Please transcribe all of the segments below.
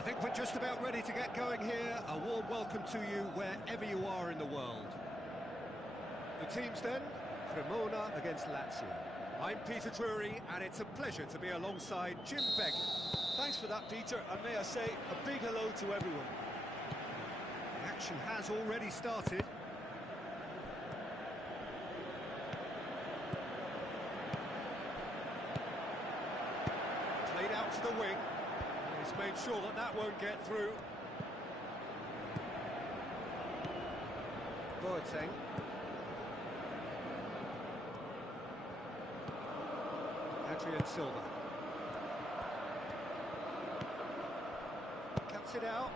I think we're just about ready to get going here. A warm welcome to you wherever you are in the world. The teams then, Cremona against Lazio. I'm Peter Drury, and it's a pleasure to be alongside Jim Beck. Thanks for that, Peter, and may I say a big hello to everyone. The action has already started. Played out to the wing. He's made sure that that won't get through. Boateng. Adrian Silva. Cuts it out.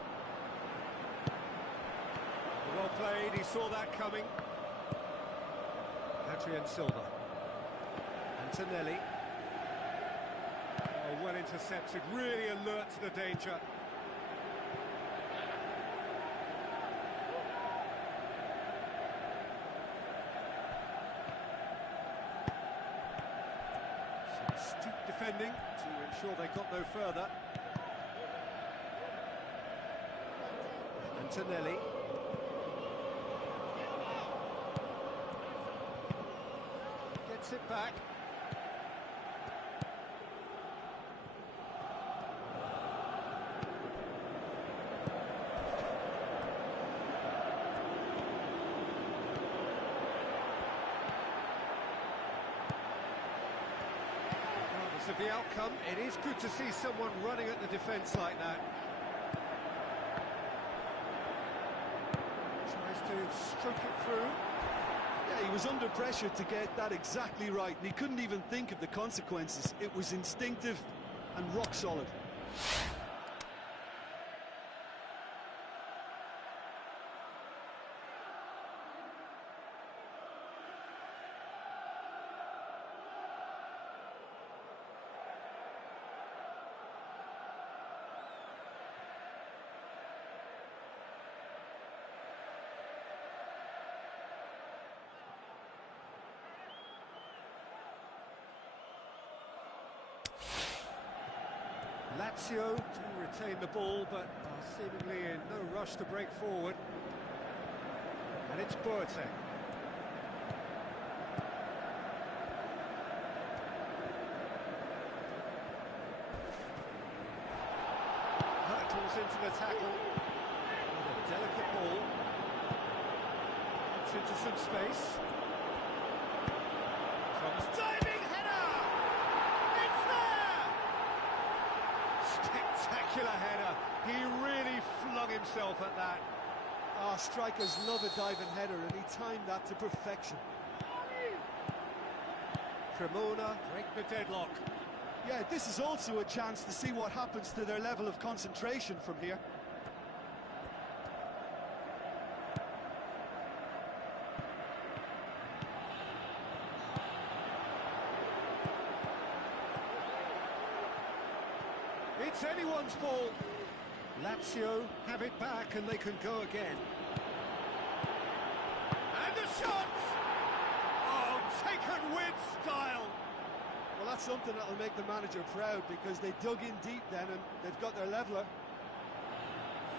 Well played, he saw that coming. Adrian Silva. Antonelli. Oh, well intercepted, really alert to the danger. Some astute defending to ensure they got no further. Antonelli. Gets it back. Of the outcome, it is good to see someone running at the defence like that. Tries to stroke it through. Yeah, he was under pressure to get that exactly right, and he couldn't even think of the consequences. It was instinctive and rock solid. Lazio do retain the ball, but are seemingly in no rush to break forward. And it's Boateng. Hurtles into the tackle. With a delicate ball. Gets into some space. Comes diving header! It's there! Spectacular header. He really flung himself at that. Ah, strikers love a diving header, and he timed that to perfection. Cremona break the deadlock. Yeah, this is also a chance to see what happens to their level of concentration from here. It's anyone's ball. Lazio have it back and they can go again. And the shot! Oh, taken with style. Well, that's something that'll make the manager proud, because they dug in deep then and they've got their leveler.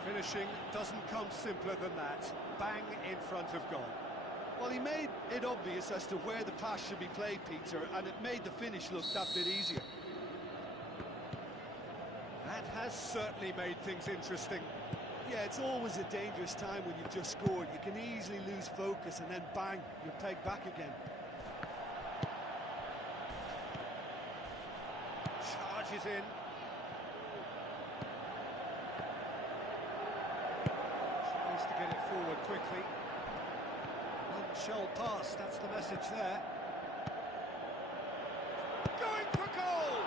Finishing doesn't come simpler than that. Bang in front of goal. Well, he made it obvious as to where the pass should be played, Peter, and it made the finish look that bit easier. That has certainly made things interesting. Yeah, it's always a dangerous time when you've just scored. You can easily lose focus and then bang, you're pegged back again. Charges in. Tries to get it forward quickly. None shall pass, that's the message there. Going for goal!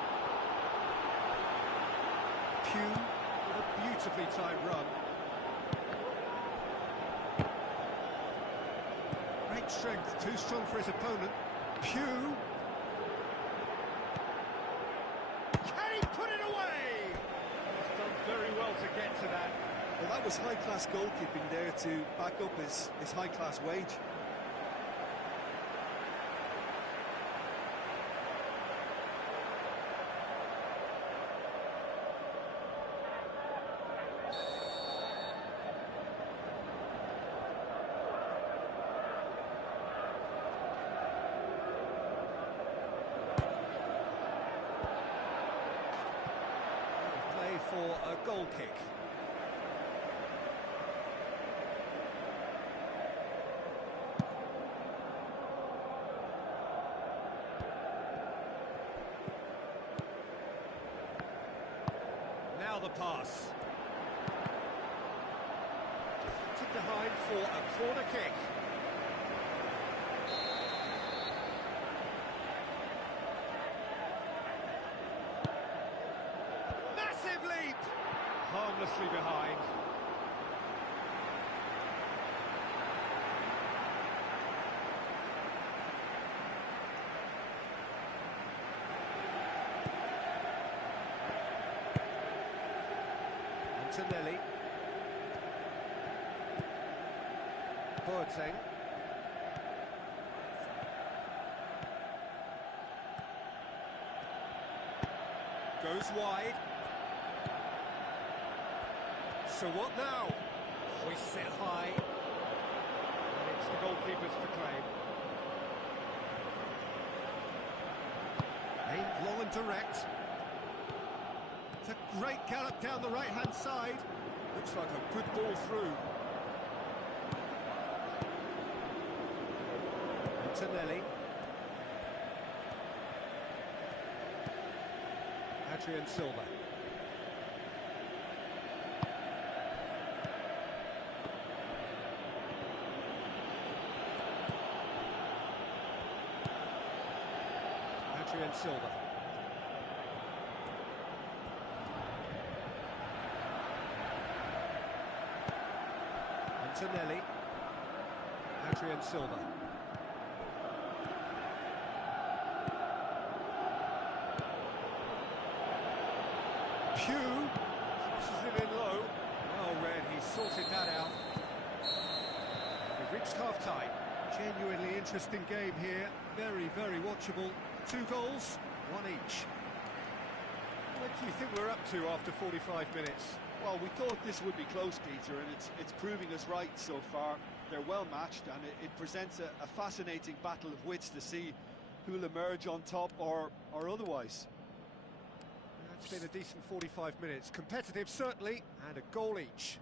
Pugh with a beautifully timed run. Great strength, too strong for his opponent. Pugh. Can he put it away? He's done very well to get to that. Well, that was high-class goalkeeping there to back up his high-class wage. goal kick. Now the pass. Deflected behind for a corner kick. Massive leap! Harmlessly behind. Antonelli. Boateng. Goes wide. So what now? Hoists it high. And it's the goalkeeper's to claim. Aimed long and direct. It's a great gallop down the right-hand side. Looks like a good ball through. Antonelli. Adrian Silva. Adrian Silva. Antonelli. Adrian Silva. Pugh crosses it in low. Well read, he sorted that out. We've reached half-time. Genuinely interesting game here. Very, very watchable. 2 goals, 1 each. What do you think we're up to after 45 minutes? Well, we thought this would be close, Peter, and it's proving us right so far. They're well matched, and it presents a fascinating battle of wits to see who'll emerge on top or otherwise. It's been a decent 45 minutes. Competitive, certainly, and a goal each.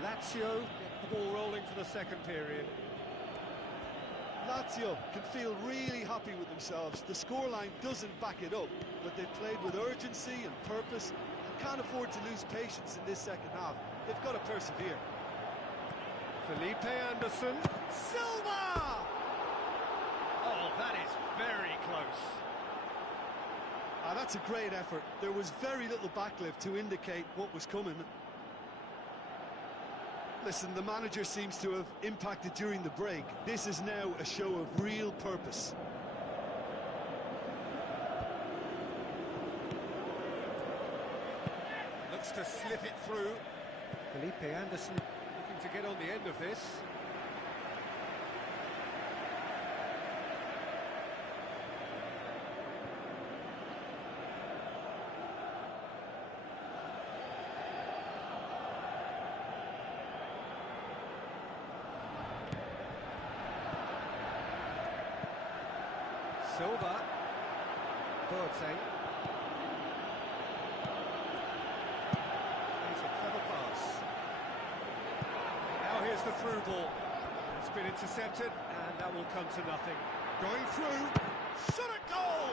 Lazio get the ball rolling for the second period. Lazio can feel really happy with themselves. The scoreline doesn't back it up, but they've played with urgency and purpose and can't afford to lose patience in this second half. They've got to persevere. Felipe Anderson. Silva! Oh, that is very close. That's a great effort. There was very little backlift to indicate what was coming. Listen, the manager seems to have impacted during the break. This is now a show of real purpose. Looks to slip it through. Felipe Anderson looking to get on the end of this. Silva. Boateng. It's a clever pass. Now here's the through ball. It's been intercepted, and that will come to nothing. Going through. Shot at goal!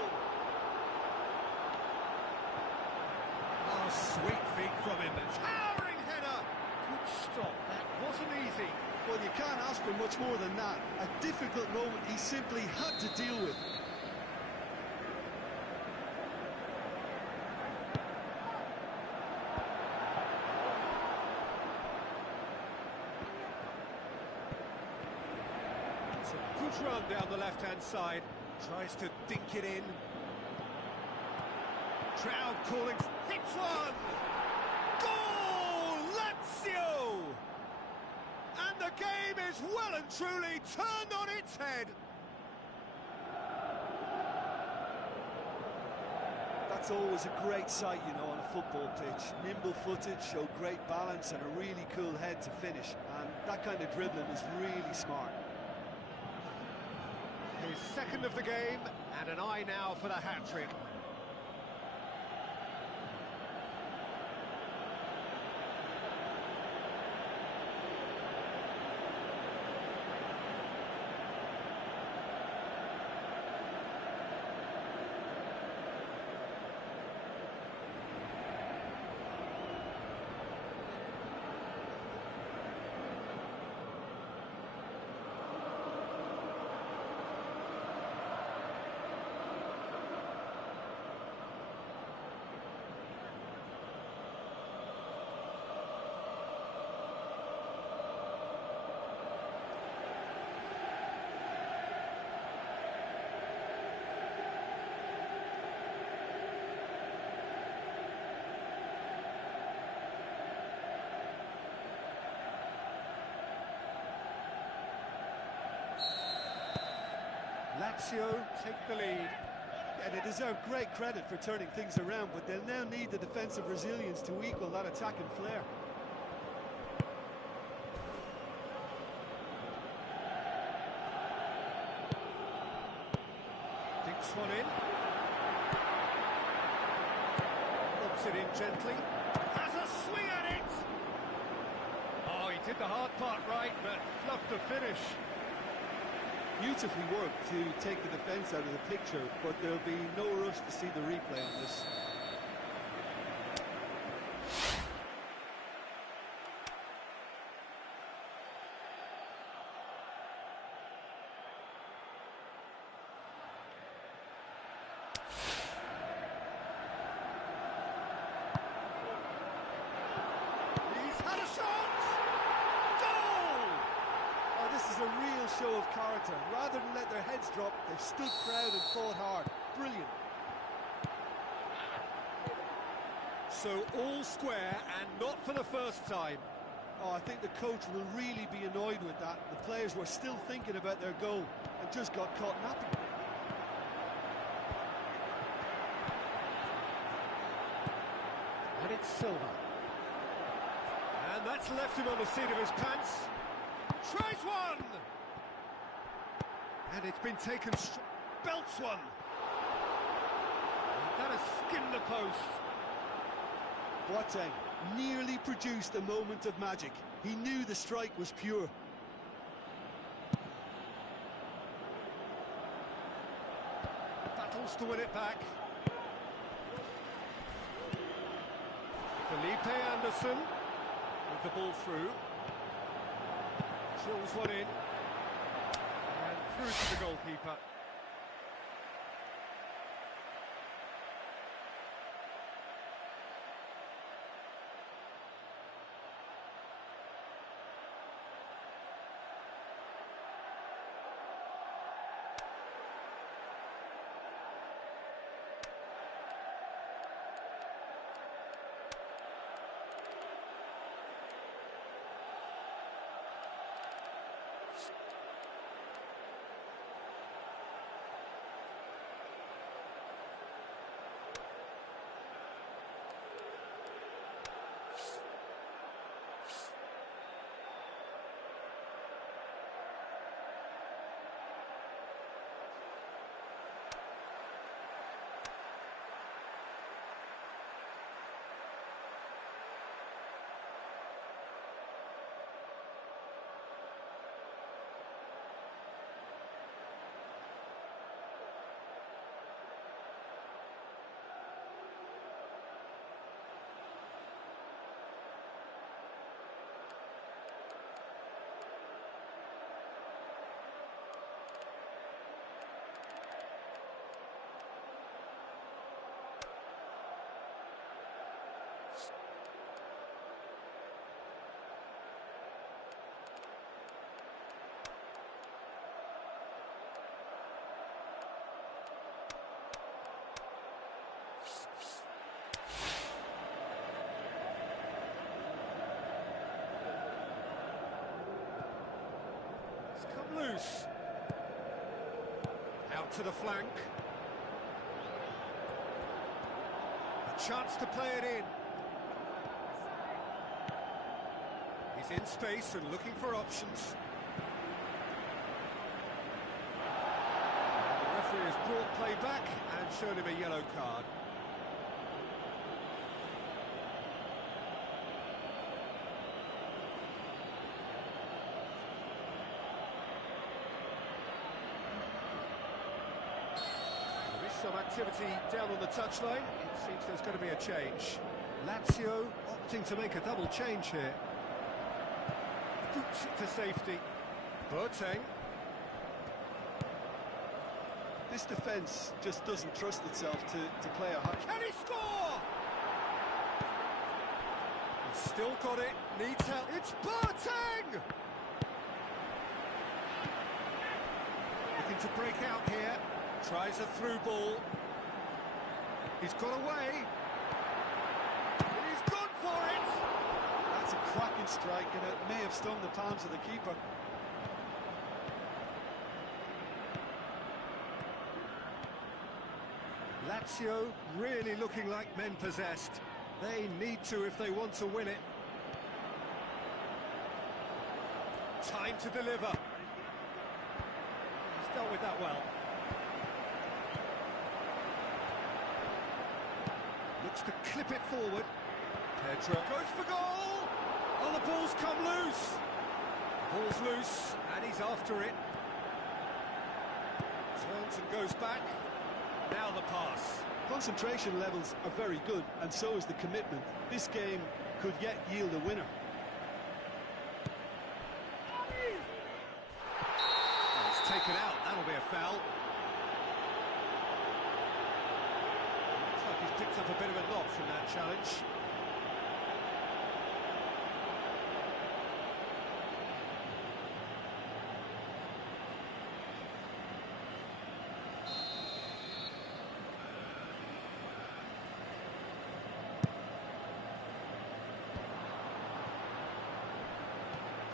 Oh, sweet feet from him. Towering header. Good stop. That wasn't easy. Well, you can't ask for much more than that. A difficult moment he simply had to deal with. It's a good run down the left-hand side. Tries to dink it in. Crowd calling. Hits one! Goal! Lazio! And the game is well and truly turned on its head. That's always a great sight, you know, on a football pitch. Nimble-footed, show great balance and a really cool head to finish. And that kind of dribbling is really smart. His second of the game, and an eye now for the hat-trick. Lazio take the lead. Yeah, they deserve great credit for turning things around, but they'll now need the defensive resilience to equal that attacking flair. Dinks one in. Lobs it in gently. Has a swing at it! Oh, he did the hard part right, but fluffed the finish. Beautifully worked to take the defence out of the picture, but there'll be no rush to see the replay on this. He's had a shot! Goal! Oh, this is a real show of character. Rather than let their heads drop, they've stood proud and fought hard. Brilliant. So all square, and not for the first time. Oh, I think the coach will really be annoyed with that. The players were still thinking about their goal and just got caught napping. And it's Silva. And that's left him on the seat of his pants. Tries one! And it's been taken, belts one. And that has skimmed the post. Boateng nearly produced a moment of magic. He knew the strike was pure. wants to win it back. Felipe Anderson with the ball through. Drills one in. And through to the goalkeeper. Loose. Out to the flank. A chance to play it in. He's in space and looking for options. And the referee has brought play back and shown him a yellow card. Some activity down on the touchline. It seems there's going to be a change. Lazio opting to make a double change here. Boots it to safety. Boateng. This defence just doesn't trust itself to play a high. Can he score? He's still got it. Needs help. It's Boateng! Looking to break out here. Tries a through ball. He's got away. He's gone for it! That's a cracking strike, and it may have stung the palms of the keeper. Lazio really looking like men possessed. They need to if they want to win it. Time to deliver. He's dealt with that well. Looks to clip it forward. Pedro goes for goal! Oh, the ball's come loose! The ball's loose, and he's after it. Turns and goes back. Now the pass. Concentration levels are very good, and so is the commitment. This game could yet yield a winner. It's taken out. That'll be a foul. Looks like he's picked up a bit of a knock from that challenge.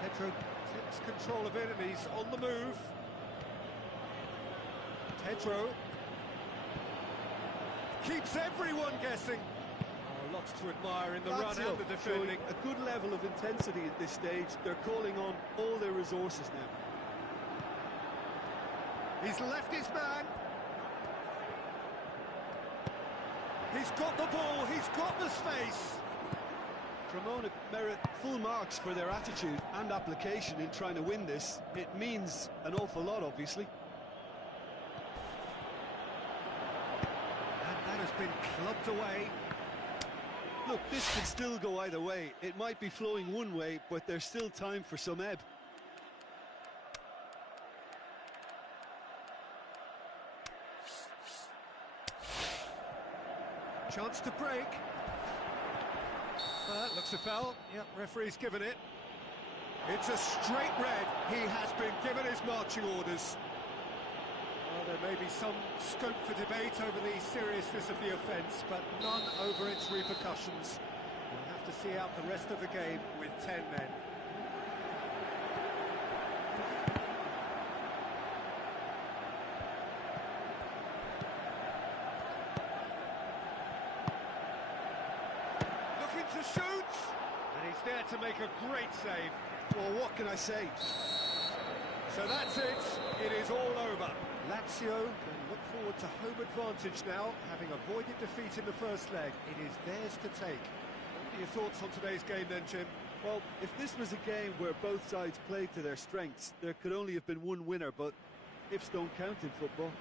Pedro takes control of it and he's on the move. Pedro keeps everyone guessing. Oh, lots to admire in the run and the defending. A good level of intensity at this stage. They're calling on all their resources now. He's left his man. He's got the ball, he's got the space. Cremona merit full marks for their attitude and application in trying to win this. It means an awful lot, obviously. been clubbed away. Look, this could still go either way. It might be flowing one way, but there's still time for some ebb. Chance to break. Looks a foul. Yep, referee's given it. It's a straight red. He has been given his marching orders. Well, there may be some scope for debate over the seriousness of the offence, but none over its repercussions. We'll have to see out the rest of the game with 10 men. Looking to shoot! And he's there to make a great save. Well, what can I say? So that's it. It is all over. Lazio can look forward to home advantage now, having avoided defeat in the first leg. It is theirs to take. What are your thoughts on today's game then, Jim? Well, if this was a game where both sides played to their strengths, there could only have been one winner, but ifs don't count in football.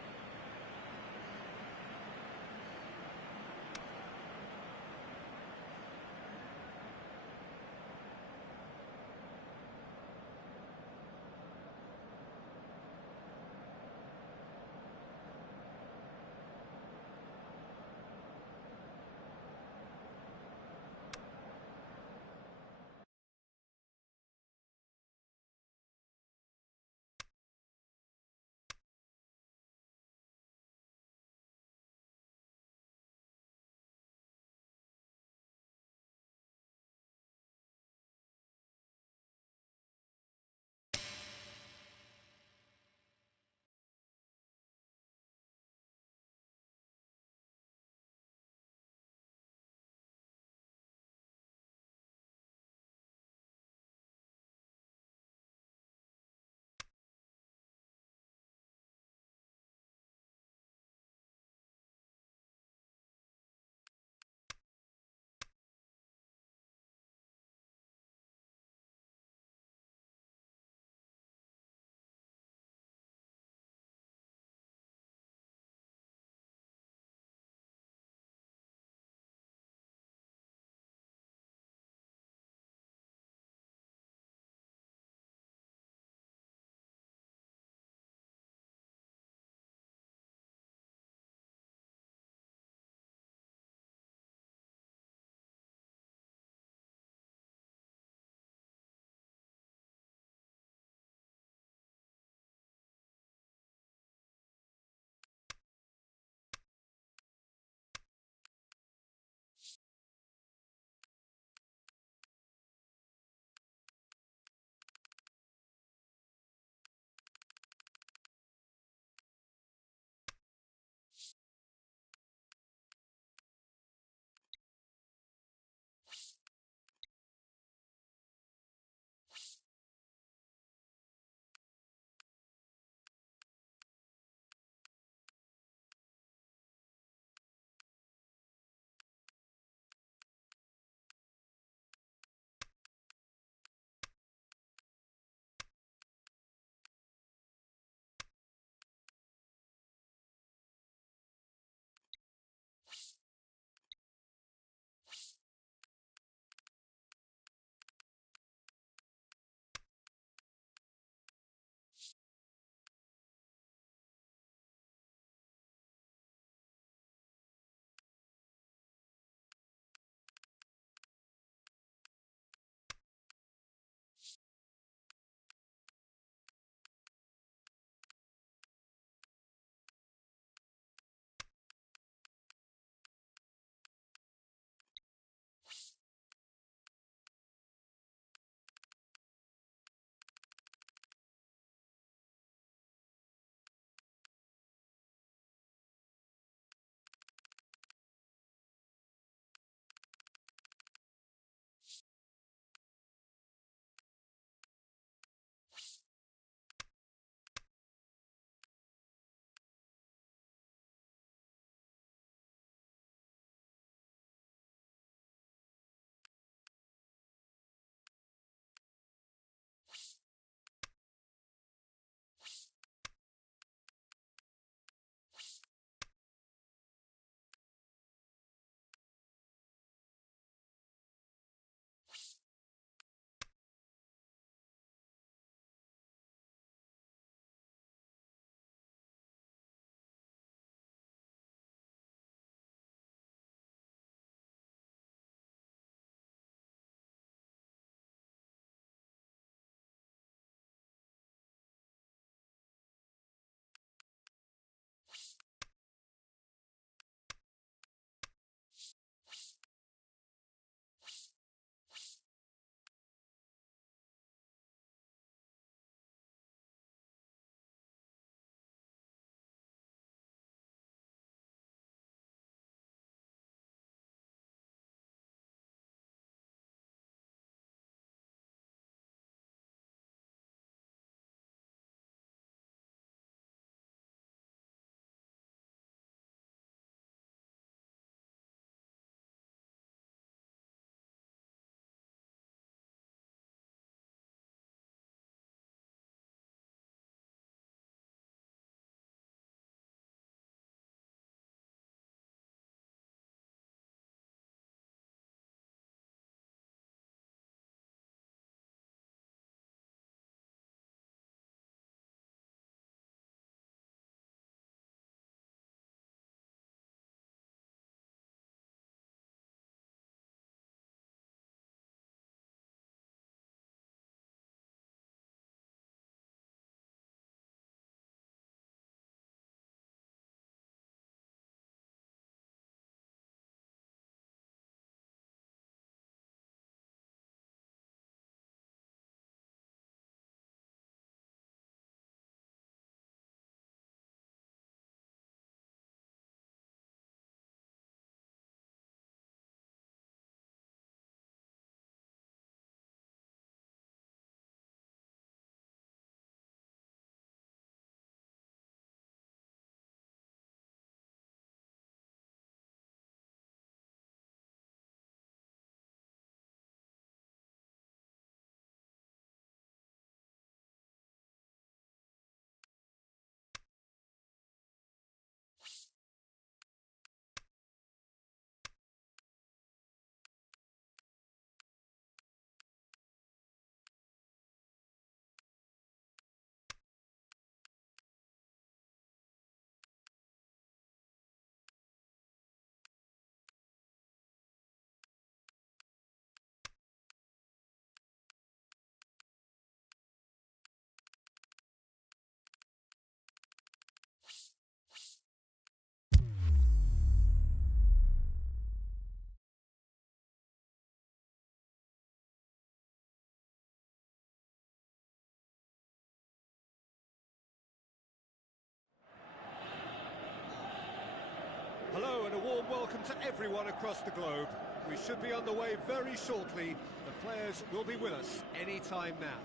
warm welcome to everyone across the globe. We should be on the way very shortly. The players will be with us any time now.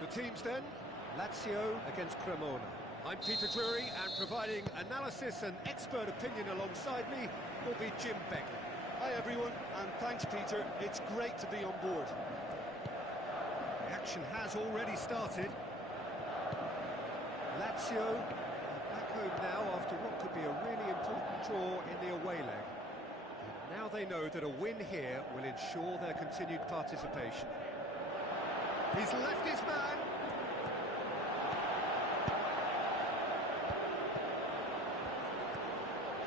The teams then, Lazio against Cremona. I'm Peter Drury, and providing analysis and expert opinion alongside me will be Jim Beckley. Hi everyone, and thanks Peter. It's great to be on board. The action has already started. Lazio back home now after what could be a really important draw in the away leg. And now they know that a win here will ensure their continued participation. He's left his man.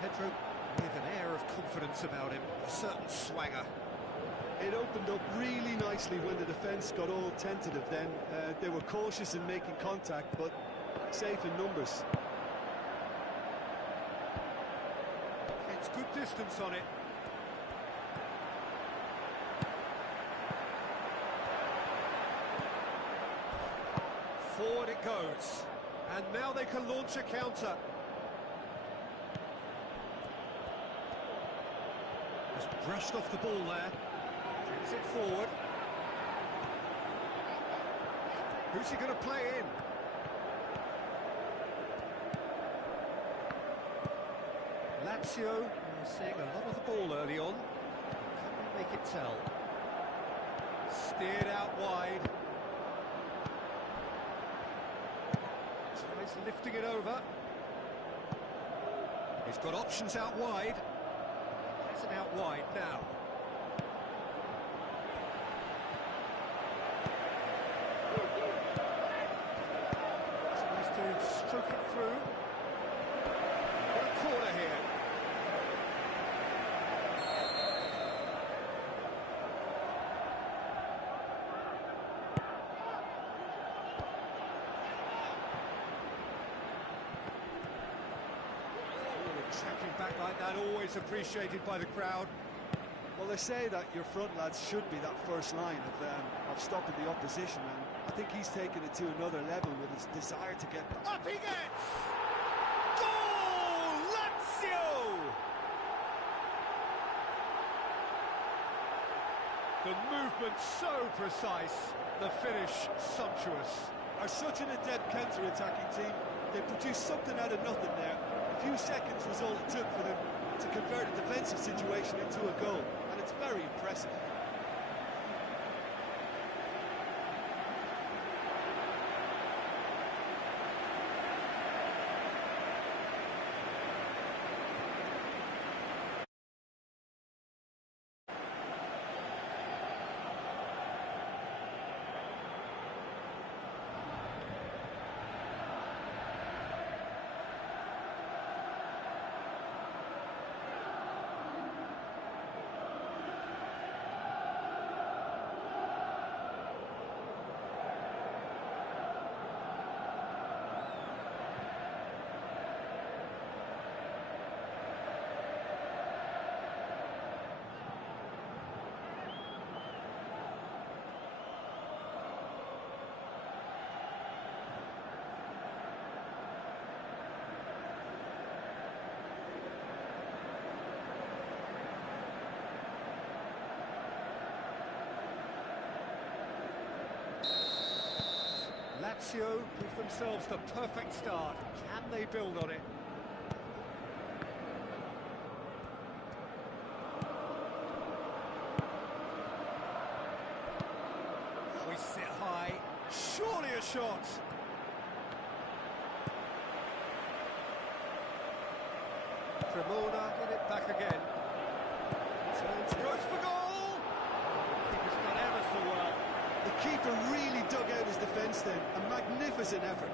Pedro with an air of confidence about him, a certain swagger. It opened up really nicely when the defence got all tentative then. They were cautious in making contact, but safe in numbers. It's good distance on it. Forward it goes. And now they can launch a counter. Just brushed off the ball there. Brings it forward. Who's he going to play in? Lazio seeing a lot of the ball early on. Can we make it tell? Steered out wide. Tries lifting it over. He's got options out wide. Has it out wide now. Tries to stroke it through. Got a corner here. Tracking back like that, always appreciated by the crowd. Well, they say that your front lads should be that first line of stopping the opposition, and I think he's taken it to another level with his desire to get... Up he gets! Goal! Lazio! The movement so precise, the finish sumptuous. Are such an adept counter-attacking team. They produced something out of nothing there. A few seconds was all it took for them to convert a defensive situation into a goal, and it's very impressive. Lazio give themselves the perfect start. Can they build on it? Hoists it high. Surely a shot. Cremona get it back again. Turns, goes for goal! Keeper's done ever so well. The keeper really dug out his defence then. A magnificent effort.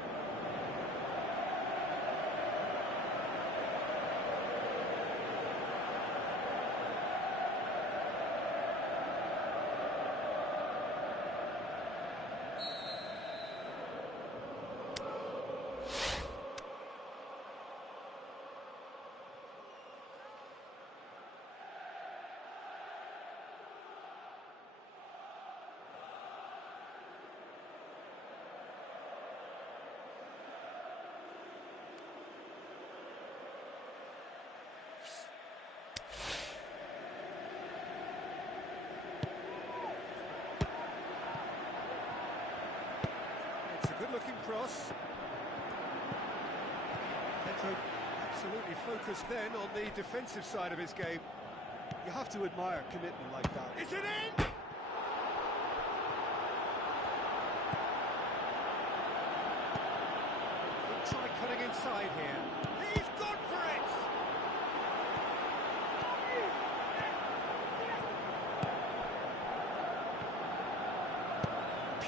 looking cross. Pedro absolutely focused then on the defensive side of his game. You have to admire commitment like that. Is it in? He'll try cutting inside here. He's gone for it!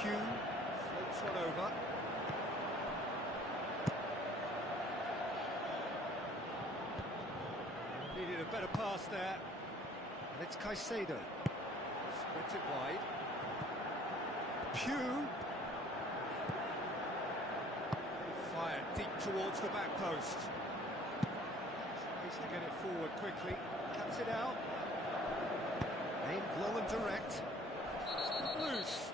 Pew floats one over. Needed a better pass there. And it's Caicedo. Spreads it wide. Pew. Fired deep towards the back post. Tries to get it forward quickly. Cuts it out. Aimed low and direct. Loose.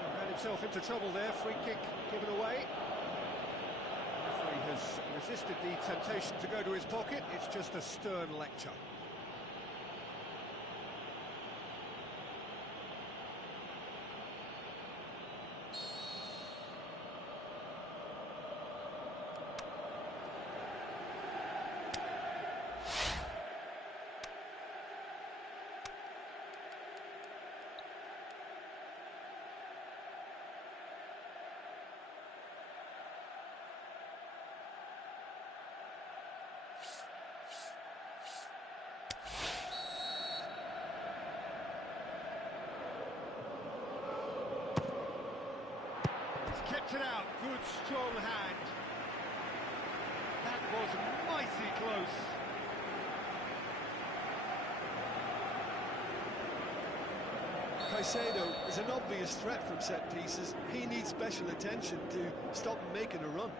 He ran himself into trouble there. Free kick given away. Referee has resisted the temptation to go to his pocket. It's just a stern lecture. Kept it out, good strong hand. That was mighty close. Caicedo is an obvious threat from set pieces. He needs special attention to stop him making a run.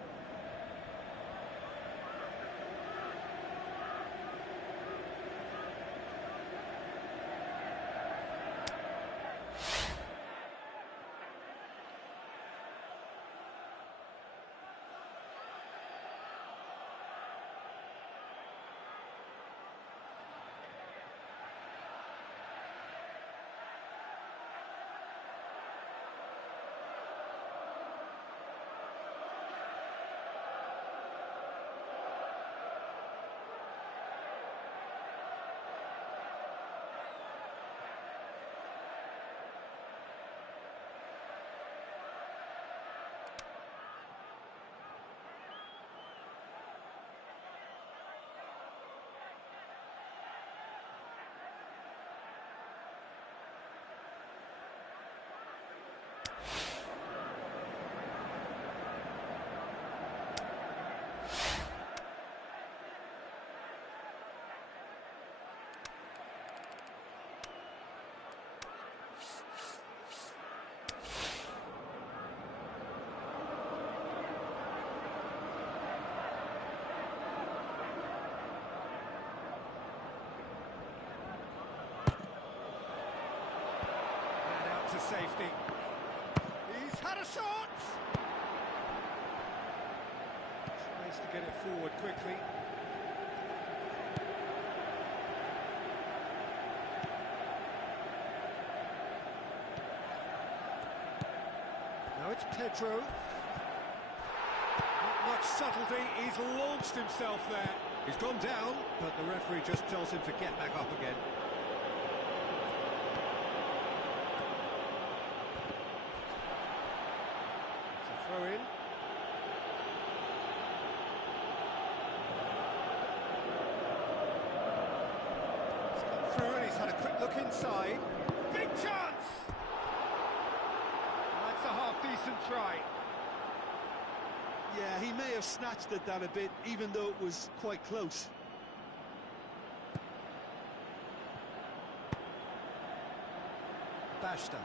To safety. He's had a shot! Tries to get it forward quickly. Now it's Pedro. Not much subtlety, he's launched himself there. He's gone down, but the referee just tells him to get back up again. Throw in. He's come through and he's had a quick look inside. Big chance! That's a half-decent try. Yeah, he may have snatched at that a bit, even though it was quite close. Basta.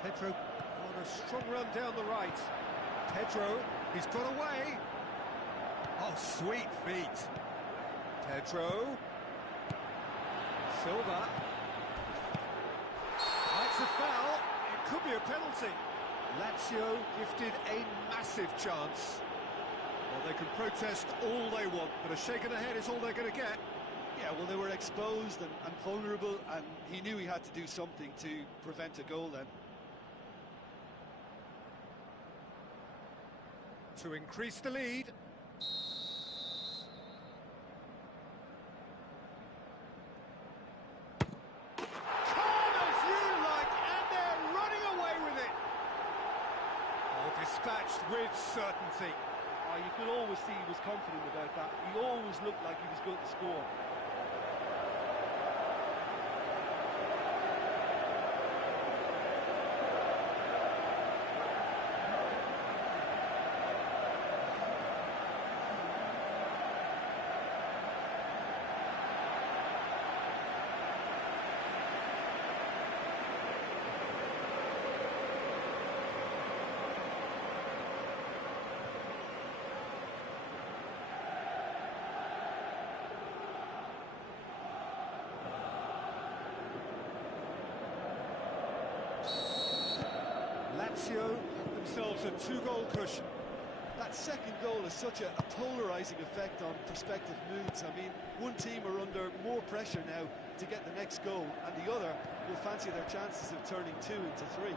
Pedro on a strong run down the right. Pedro, he's got away. Oh, sweet feet. Pedro. Silva. That's a foul. It could be a penalty. Lazio gifted a massive chance. Well, they can protest all they want, but a shake of the head is all they're going to get. Yeah, well, they were exposed and vulnerable, and he knew he had to do something to prevent a goal then. to increase the lead. Calm as you like, and they're running away with it. Oh, dispatched with certainty. Oh, you could always see he was confident about that. He always looked like he was going to score. Lazio have themselves a 2-goal cushion. That second goal has such a polarising effect on prospective moods. I mean, one team are under more pressure now to get the next goal, and the other will fancy their chances of turning 2 into 3.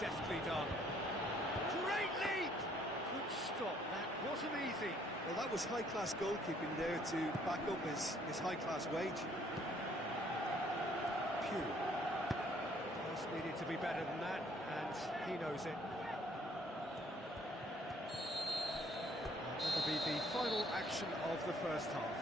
Deftly done. Great leap! Good stop, that wasn't easy. Well, that was high-class goalkeeping there to back up his high-class wage. Pugh. Pass needed to be better than that, and he knows it. And that'll be the final action of the first half.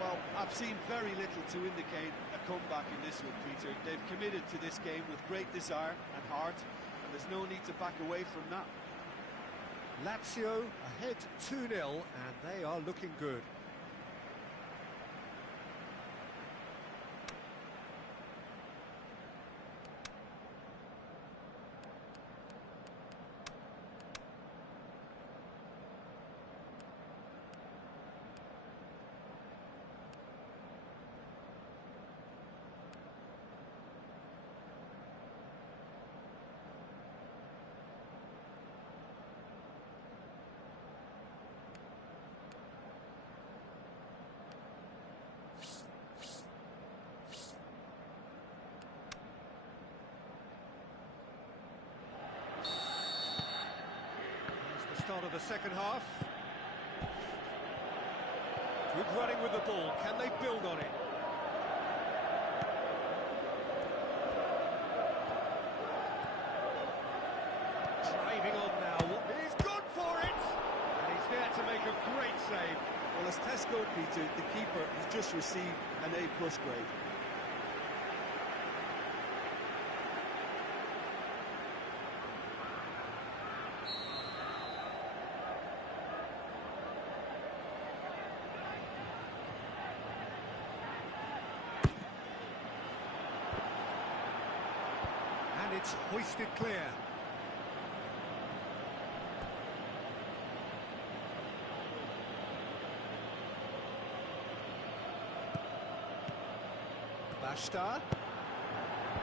Well, I've seen very little to indicate a comeback in this one, Peter. They've committed to this game with great desire and heart, and there's no need to back away from that. Lazio ahead 2-0, and they are looking good. Start of the second half. Good running with the ball. Can they build on it? Driving on now. He's gone for it! And he's there to make a great save. Well, as Tesco, Peter, the keeper has just received an A+ grade. It's hoisted clear. Bashta.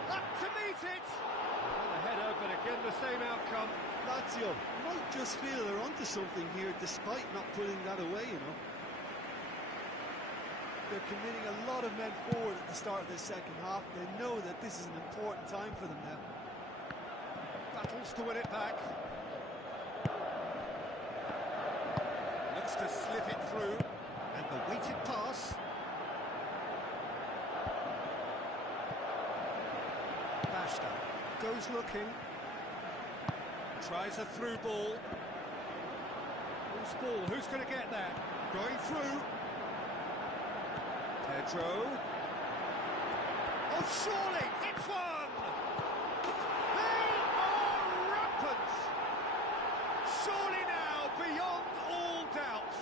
Up to meet it! Well, a header, but again the same outcome. Lazio might just feel they're onto something here despite not putting that away, you know. They're committing a lot of men forward at the start of this second half. They know that this is an important time for them now. Battles to win it back. Looks to slip it through. And the weighted pass. Bashta goes looking. Tries a through ball. Loose ball. Who's going to get that? Going through. Pedro. Oh, surely! It's one! They are rampant! Surely now, beyond all doubt.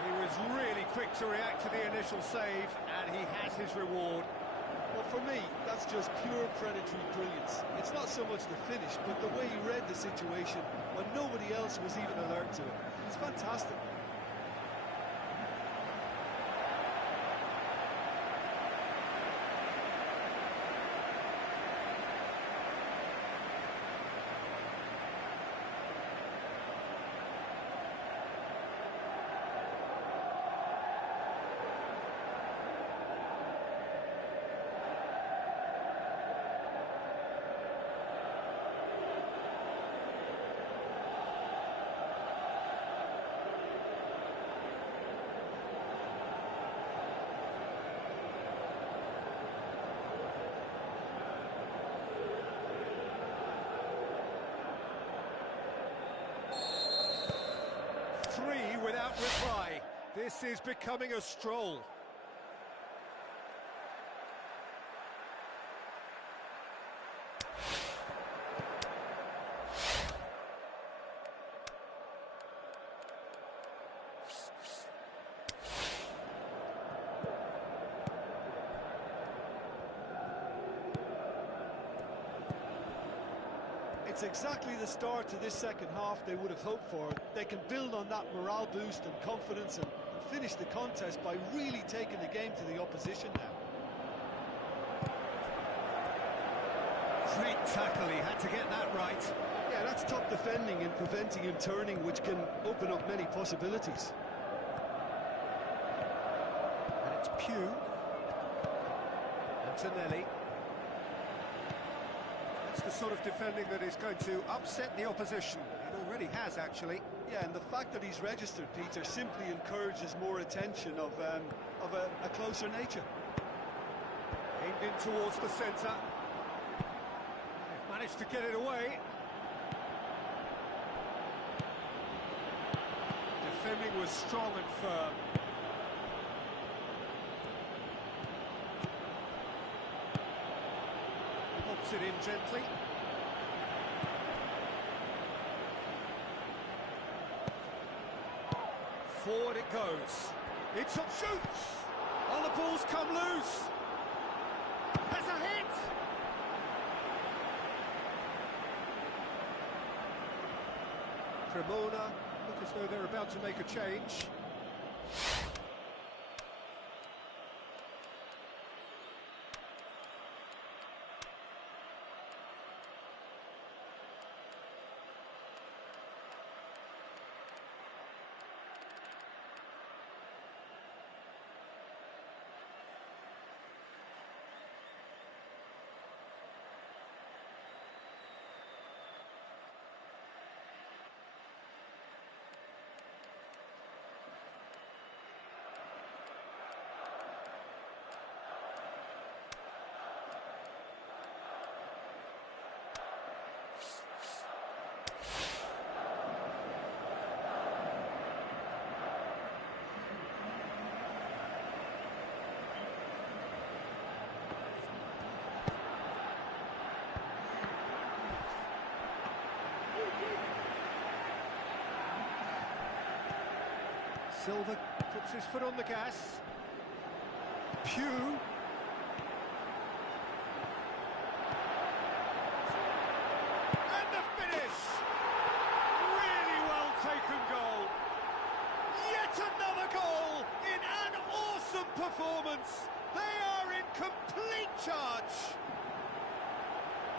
He was really quick to react to the initial save, and he has his reward. Well, for me, that's just pure predatory brilliance. It's not so much the finish, but the way he read the situation when nobody else was even alert to it. It's fantastic. that reply. This is becoming a stroll. It's exactly the start to this second half they would have hoped for. They can build on that morale boost and confidence and finish the contest by really taking the game to the opposition now. Great tackle, he had to get that right. Yeah, that's top defending and preventing him turning, which can open up many possibilities. And it's Pugh. Antonelli. That's the sort of defending that is going to upset the opposition. It already has, actually. Yeah, and the fact that he's registered, Peter, simply encourages more attention of a closer nature. Aimed in towards the centre. They've managed to get it away. Defending was strong and firm. Pops it in gently. Forward it goes. It's up, shoots! Oh, the ball's come loose! Has a hit! Cremona look as though they're about to make a change. Silva puts his foot on the gas. Pugh. And the finish! Really well taken goal. Yet another goal in an awesome performance. They are in complete charge.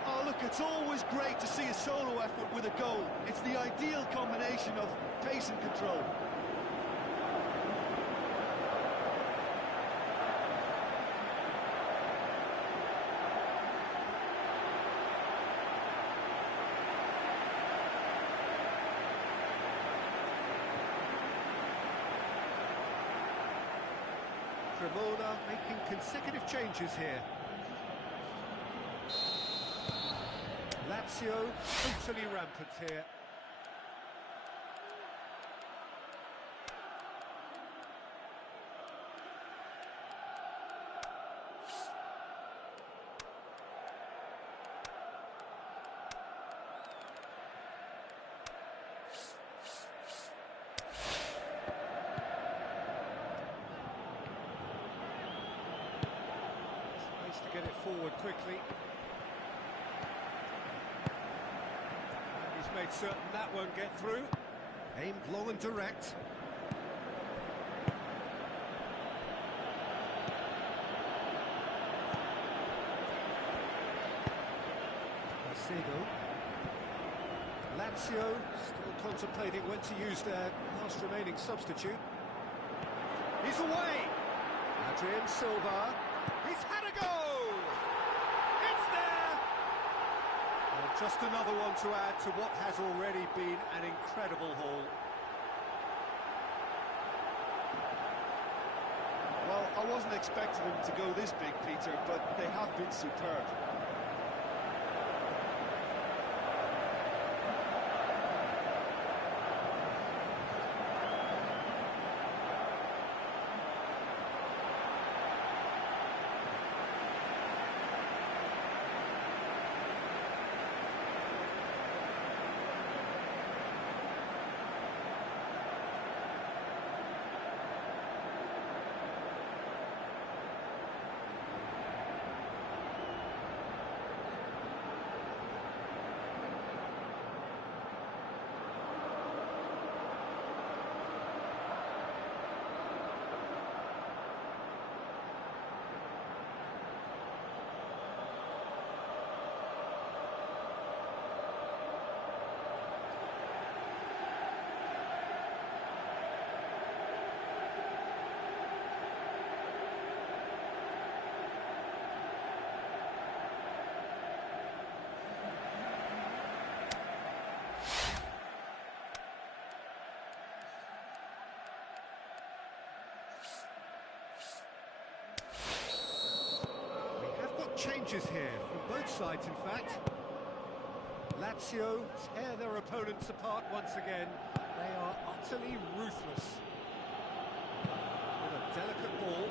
Oh, look, it's always great to see a solo effort with a goal. It's the ideal combination of pace and control. Cremona making consecutive changes here. Lazio totally rampant here. Tries to get it forward quickly. Made certain that won't get through. Aimed long and direct. Caicedo. Lazio still contemplating when to use their last remaining substitute. He's away. Adrian Silva. He's had a go. Just another one to add to what has already been an incredible haul. Well, I wasn't expecting them to go this big, Peter, but they have been superb. changes here, from both sides in fact. Lazio tear their opponents apart once again. They are utterly ruthless. With a delicate ball.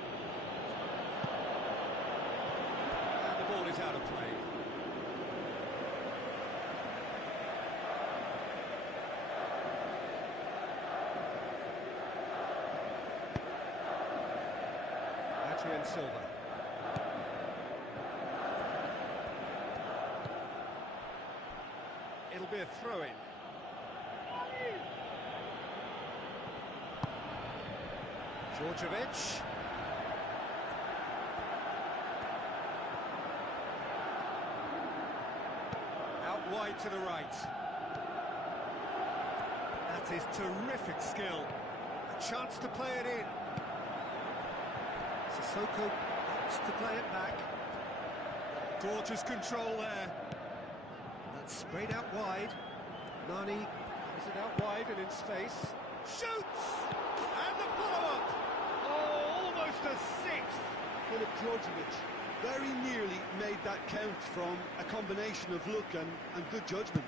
And the ball is out of play. Adrian Silva. It'll be a throw-in. Djordjevic. Out wide to the right. That is terrific skill. A chance to play it in. Sissoko wants to play it back. Gorgeous control there. And that's sprayed out wide. Nani is it out wide and in space. Shoots! And the follow-up! Oh, almost a sixth! Filip Djordjevic very nearly made that count from a combination of luck and good judgment.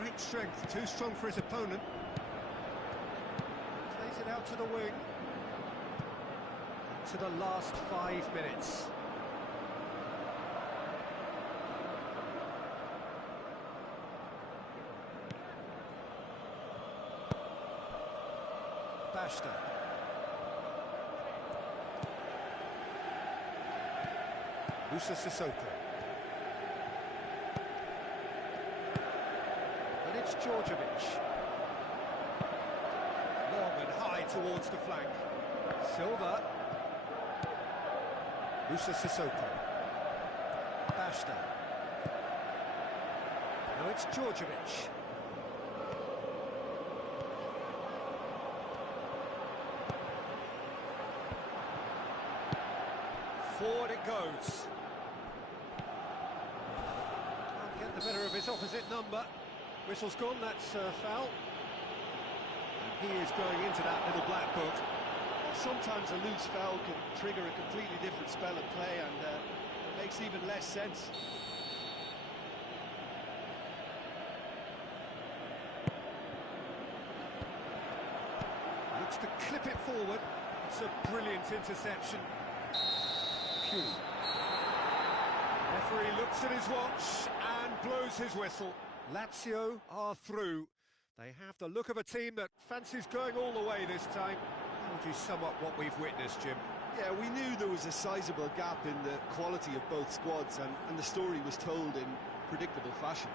Great strength, too strong for his opponent. Plays it out to the wing. To the last 5 minutes. Bashta. Musa Sissoko. And it's Djordjevic. Long and high towards the flank. Silva. Musa Sissoko. Bashta. Now it's Djordjevic. Forward it goes. Can't get the better of his opposite number. Whistle's gone, that's foul. And he is going into that little black book. Sometimes a loose foul can trigger a completely different spell of play, and it makes even less sense. Looks to clip it forward. It's a brilliant interception. Phew. Referee looks at his watch and blows his whistle. Lazio are through. They have the look of a team that fancies going all the way this time. How would you sum up what we've witnessed, Jim? Yeah, we knew there was a sizable gap in the quality of both squads, and the story was told in predictable fashion.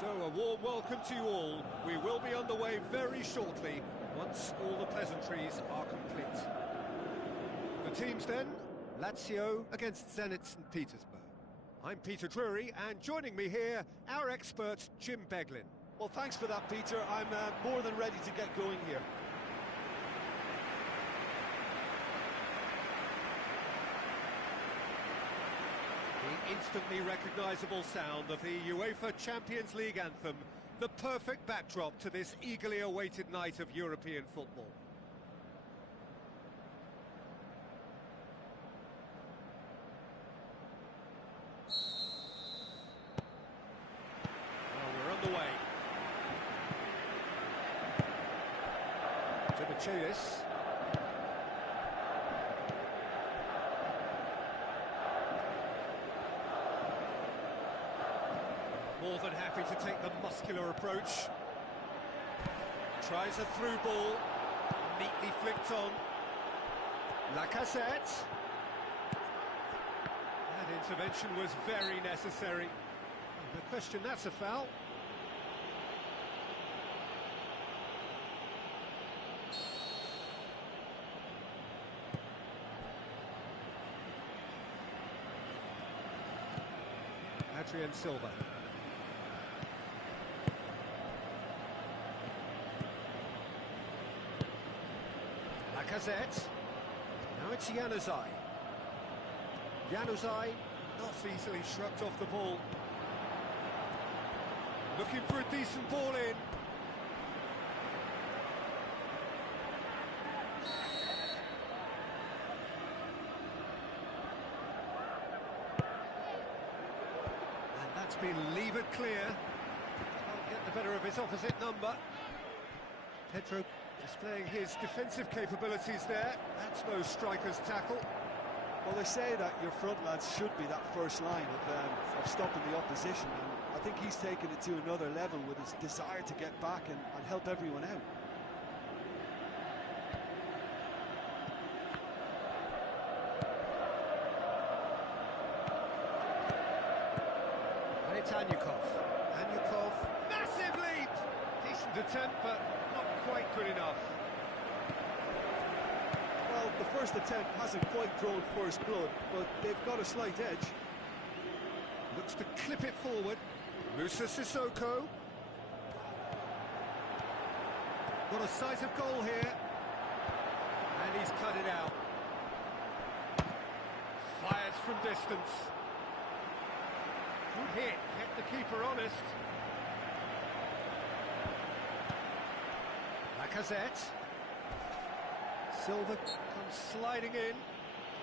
So a warm welcome to you all. We will be on the way very shortly, once all the pleasantries are complete. The teams then, Lazio against Zenit St. Petersburg. I'm Peter Drury, and joining me here, our expert, Jim Beglin. Well, thanks for that, Peter. I'm more than ready to get going here. The instantly recognisable sound of the UEFA Champions League anthem, the perfect backdrop to this eagerly awaited night of European football. Well, we're on the way. Michaelis. More than happy to take the muscular approach. Tries a through ball, neatly flicked on. Lacazette. That intervention was very necessary. No question, that's a foul. Adrian Silva. Lacazette. Now it's Januzaj. Januzaj not easily shrugged off the ball. Looking for a decent ball in. And that's been levered clear. Can't get the better of his opposite number. Pedro displaying his defensive capabilities there. That's no striker's tackle. Well, they say that your front lads should be that first line of stopping the opposition, and I think he's taken it to another level with his desire to get back and help everyone out. And it's Anyukov. Anyukov, massive leap! Decent attempt, but not quite good enough. Well, the first attempt hasn't quite drawn first blood, but they've got a slight edge. Looks to clip it forward. Moussa Sissoko. Got a sight of goal here. And he's cut it out. Fires from distance. Good hit, kept the keeper honest. Lacazette. Silva comes sliding in.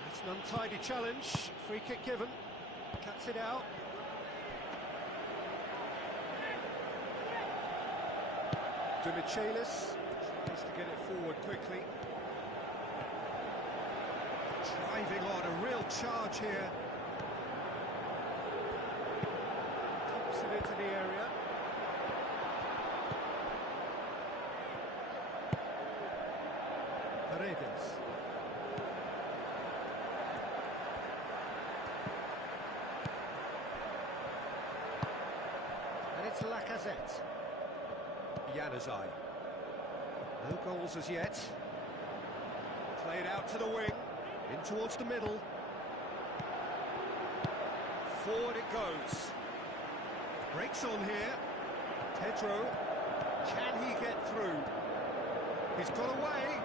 It's an untidy challenge. Free kick given. Cuts it out. Michaelis tries to get it forward quickly. Driving on, a real charge here. Tops it into the area. Paredes. And it's Lacazette. Januzaj. No goals as yet. Played out to the wing, in towards the middle. Forward it goes. Breaks on here. Pedro. Can he get through? He's got away.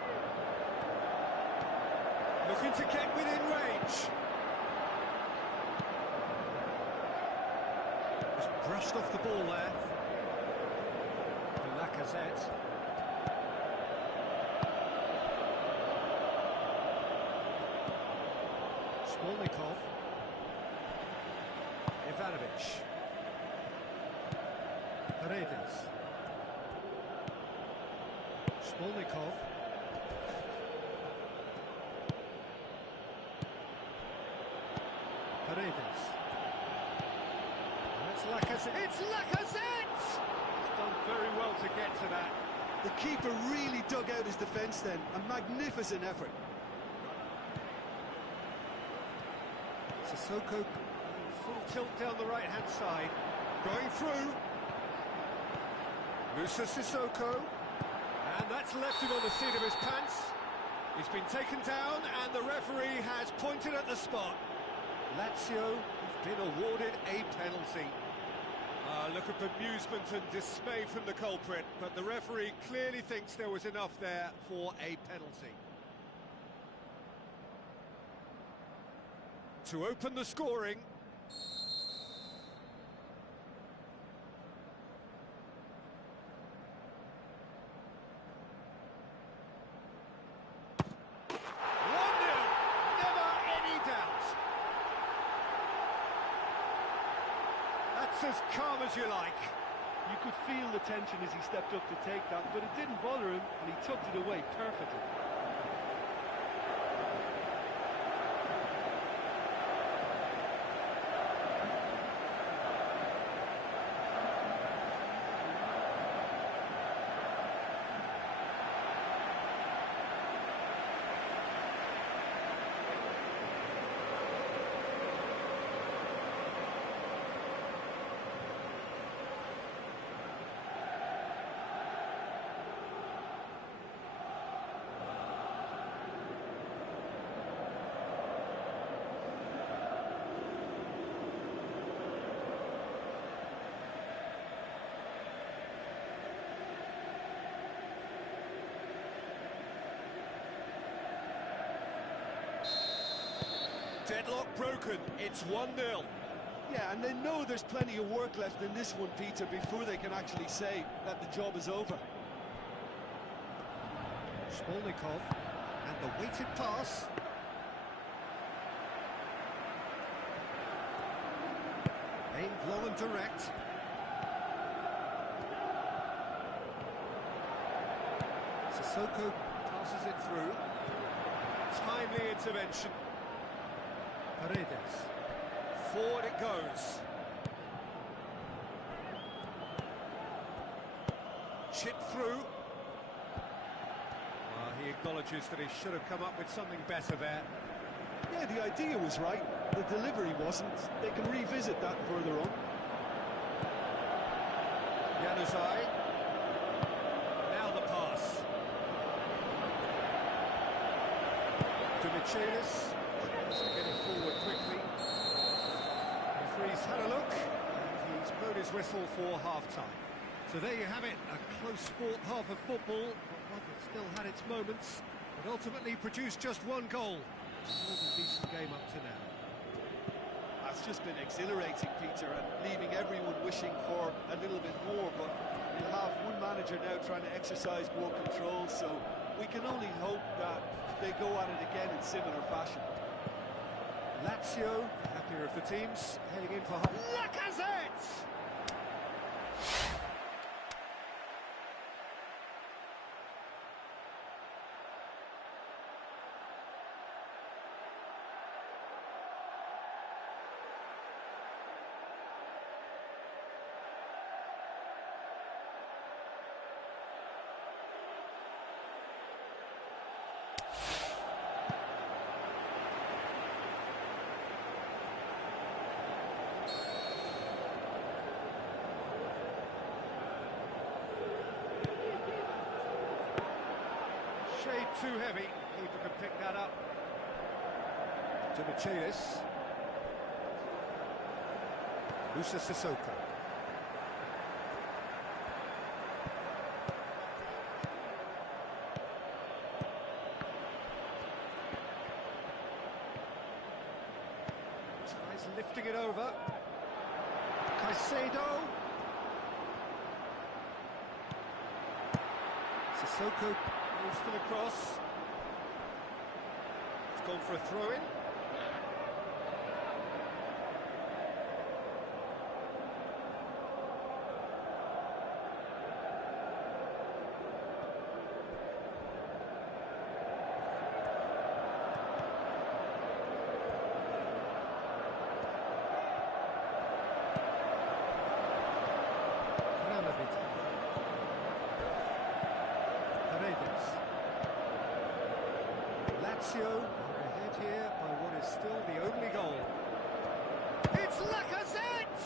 Looking to get within range. Just brushed off the ball there. Lacazette. Smolnikov. Ivanovic. Paredes. Smolnikov. Paredes. That's Lacazette. It's Lacazette! He's done very well to get to that. The keeper really dug out his defence then. A magnificent effort. Sissoko full tilt down the right-hand side. Going through. Musa Sissoko, and that's left him on the seat of his pants. He's been taken down, and the referee has pointed at the spot. Lazio have been awarded a penalty. A look of bemusement and dismay from the culprit, but the referee clearly thinks there was enough there for a penalty. To open the scoring. As calm as you like. You could feel the tension as he stepped up to take that, but it didn't bother him, and he tucked it away perfectly. Deadlock broken, it's 1-0. Yeah, and they know there's plenty of work left in this one, Peter, before they can actually say that the job is over. Smolnikov, and the weighted pass. Aimed long and direct. Sissoko passes it through. Timely intervention. Paredes. Forward it goes. Chip through. He acknowledges that he should have come up with something better there. Yeah, the idea was right. The delivery wasn't. They can revisit that further on. Januzaj. Now the pass. To Michelis. To get it forward quickly. The referee's had a look, and he's blown his whistle for half-time. So there you have it, a close-fought half of football, but one that still had its moments, but ultimately produced just one goal. More than a decent game up to now. That's just been exhilarating, Peter, and leaving everyone wishing for a little bit more, but we'll have one manager now trying to exercise more control, so we can only hope that they go at it again in similar fashion. Lazio, the happier of the teams, heading in for Lacazette! Shade too heavy, keeper can pick that up. To Michelis. Musa Sissoko. Tries lifting it over. Caicedo. Sissoko goes for the cross. It's gone for a throw-in. Lazio are ahead here by what is still the only goal. It's Lacazette!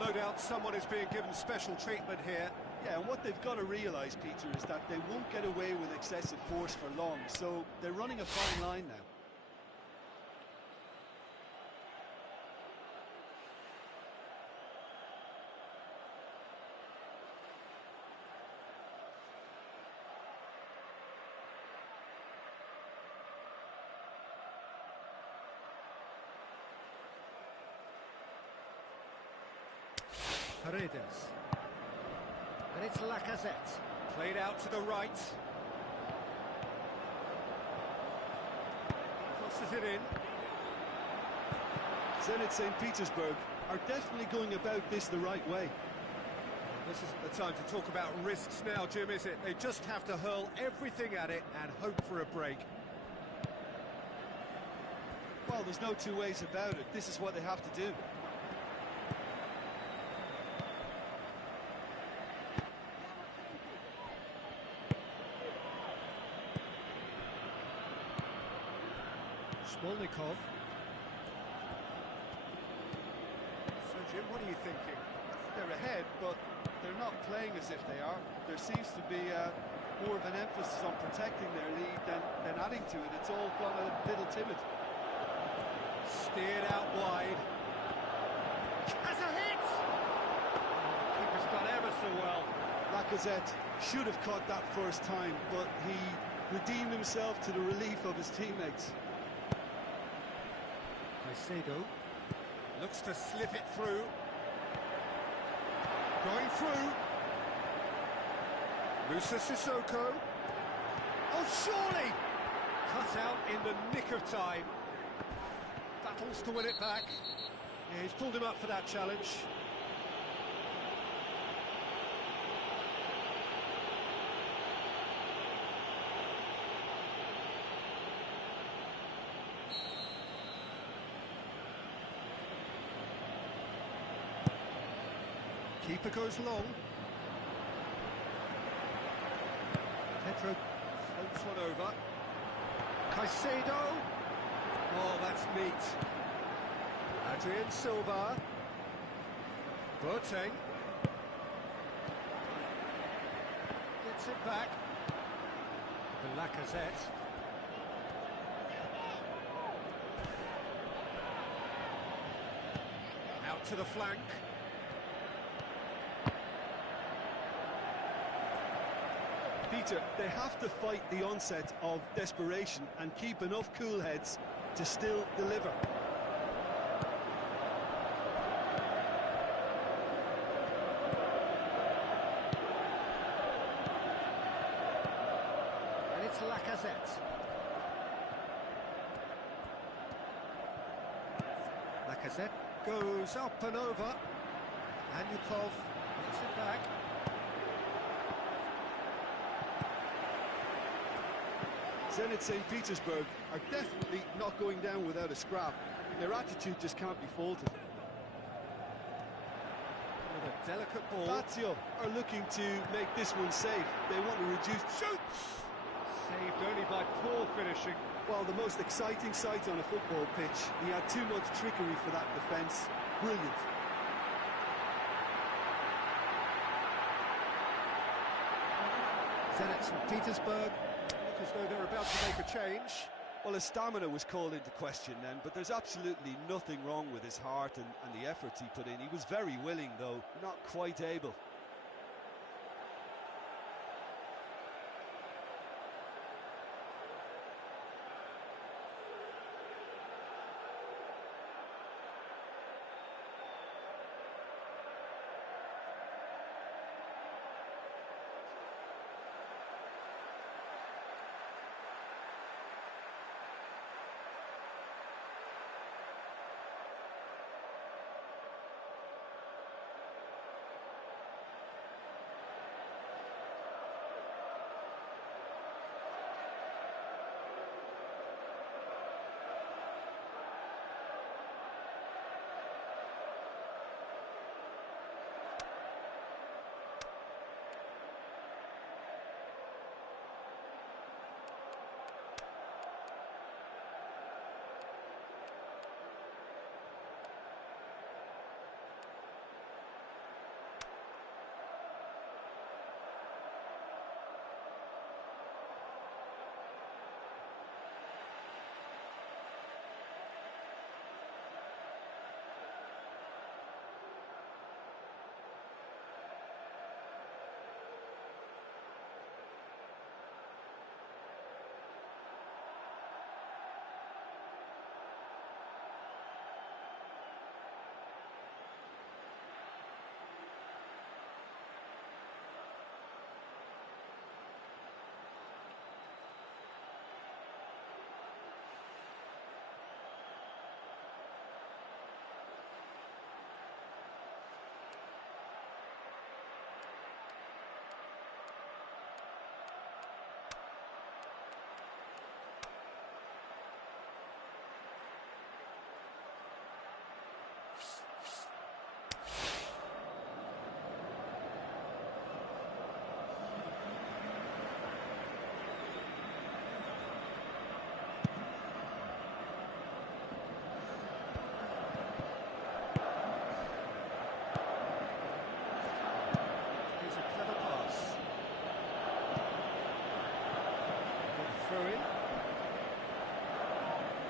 no doubt someone is being given special treatment here. Yeah, and what they've got to realise, Peter, is that they won't get away with excessive force for long, so they're running a fine line now. Paredes. And it's Lacazette. Played out to the right. Crosses it in. Zenit St. Petersburg are definitely going about this the right way. This isn't the time to talk about risks now, Jim, is it? They just have to hurl everything at it and hope for a break. Well, there's no two ways about it. This is what they have to do. Smolnikov. So, Jim, what are you thinking? They're ahead, but they're not playing as if they are. There seems to be more of an emphasis on protecting their lead than adding to it. It's all gone a little timid. Steered out wide. Has a hit! Oh, the keeper's done ever so well. Lacazette should have caught that first time, but he redeemed himself to the relief of his teammates. Caicedo looks to slip it through. Going through. Musa Sissoko. Oh, surely! Cut out in the nick of time. Battles to win it back. Yeah, he's pulled him up for that challenge. Keeper goes long. Pedro floats one over. Caicedo. Oh, that's neat. Adrian Silva. Boateng. Gets it back. The Lacazette. Out to the flank. Peter, they have to fight the onset of desperation and keep enough cool heads to still deliver. And it's Lacazette. Lacazette goes up and over. Anyukov gets it back. Zenit St. Petersburg are definitely not going down without a scrap. Their attitude just can't be faulted. With a delicate ball. Lazio are looking to make this one safe. They want to reduce... Shoots! Saved only by poor finishing. Well, the most exciting sight on a football pitch. He had too much trickery for that defence. Brilliant. Zenit St. Petersburg look as though they're about to make a change. Well, his stamina was called into question then, but there's absolutely nothing wrong with his heart and the efforts he put in. He was very willing, though, not quite able.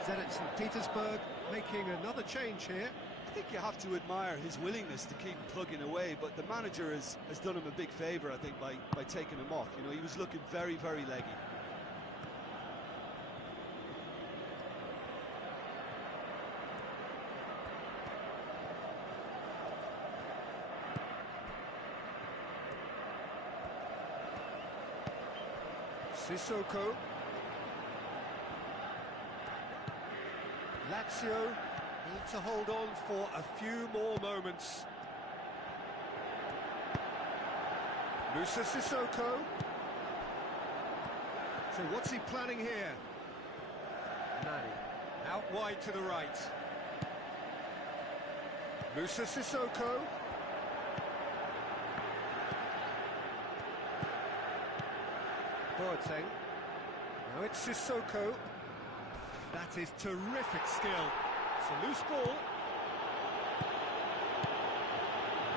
Zenit St. Petersburg making another change here. I think you have to admire his willingness to keep plugging away, but the manager has done him a big favour, I think, by taking him off. You know, he was looking very, very leggy. Sissoko. Lazio need to hold on for a few more moments. Musa Sissoko. So what's he planning here? Nani. Out wide to the right. Musa Sissoko. Boateng. Now it's Sissoko. That is terrific skill. It's a loose ball.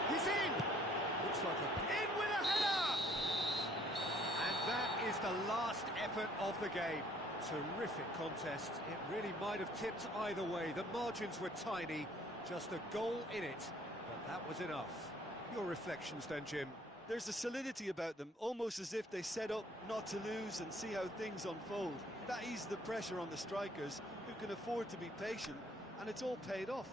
He's in! Looks like in with a header! And that is the last effort of the game. Terrific contest. It really might have tipped either way. The margins were tiny, just a goal in it. But that was enough. Your reflections then, Jim? There's a solidity about them, almost as if they set up not to lose and see how things unfold. That eased the pressure on the strikers, who can afford to be patient, and it's all paid off.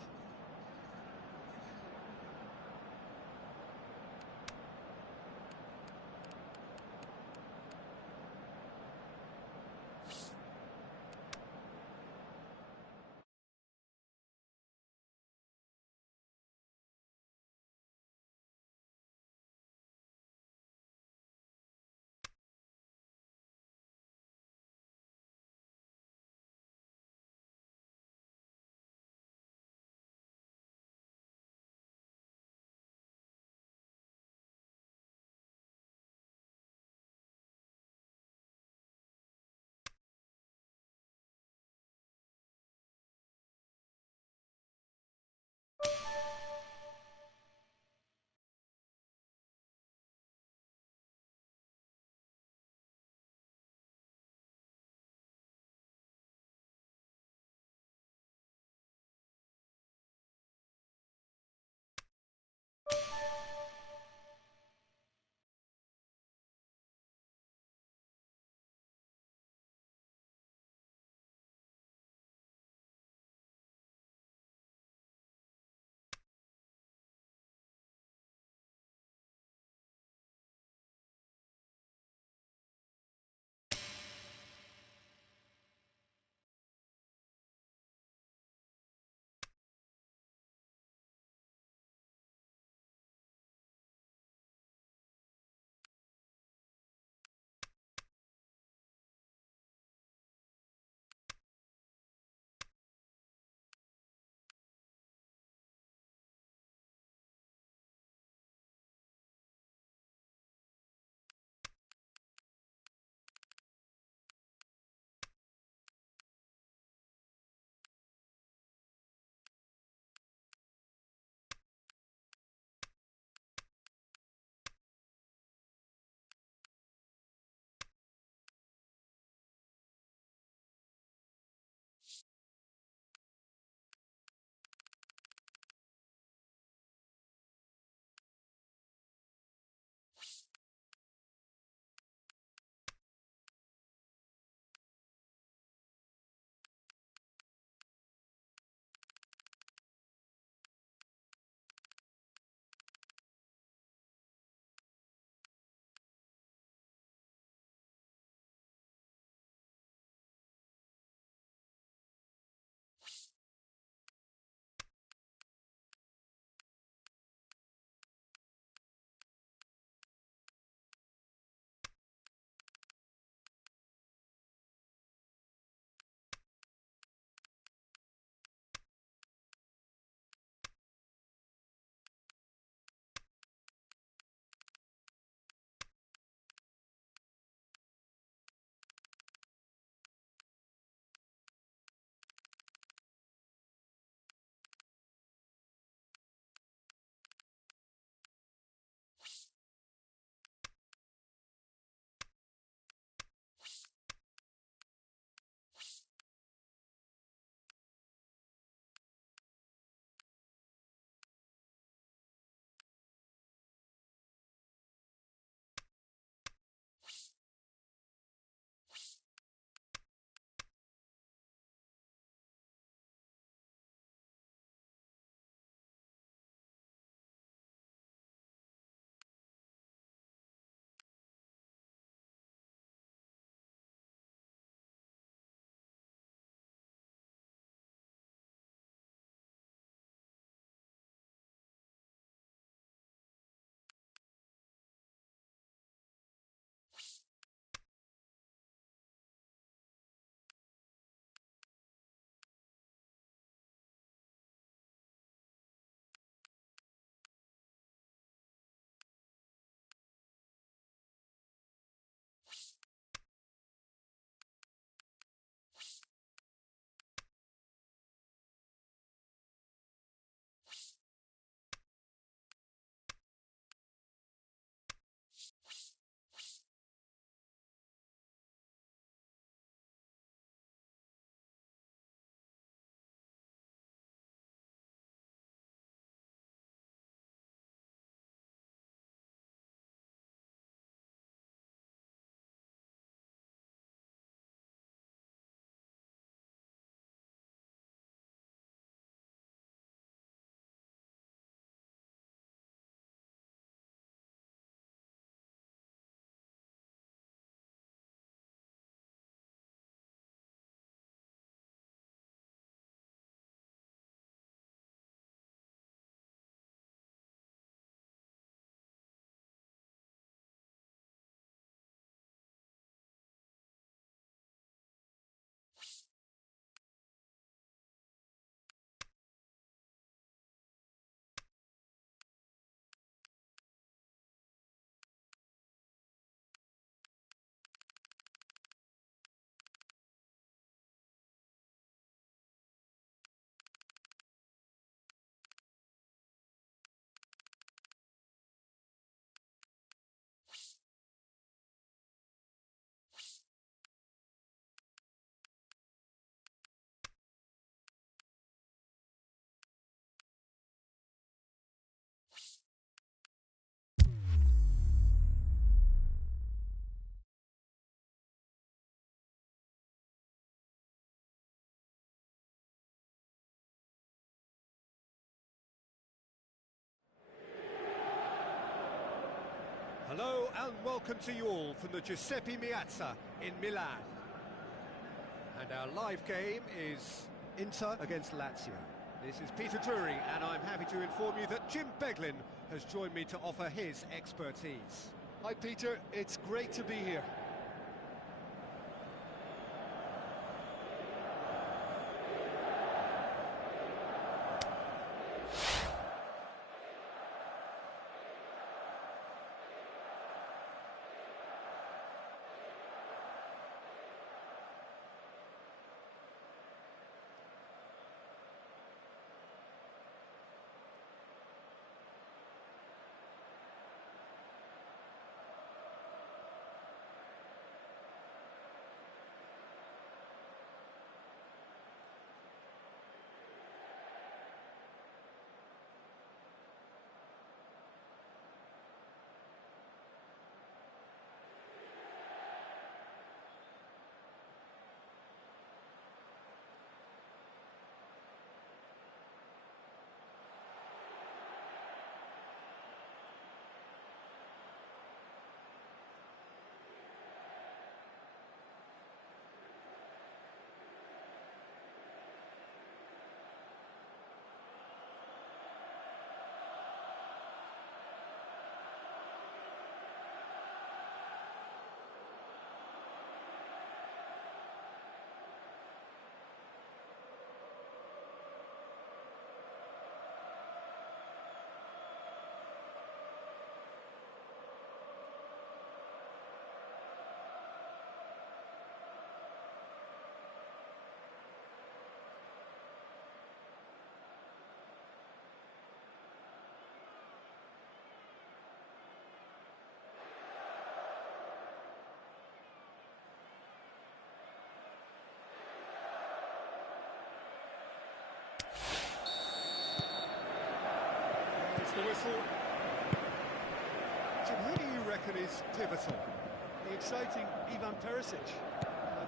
Hello and welcome to you all from the Giuseppe Meazza in Milan. And our live game is Inter against Lazio. This is Peter Drury, and I'm happy to inform you that Jim Beglin has joined me to offer his expertise. Hi Peter, it's great to be here. The whistle. Jim, who do you reckon is pivotal? The exciting Ivan Perisic.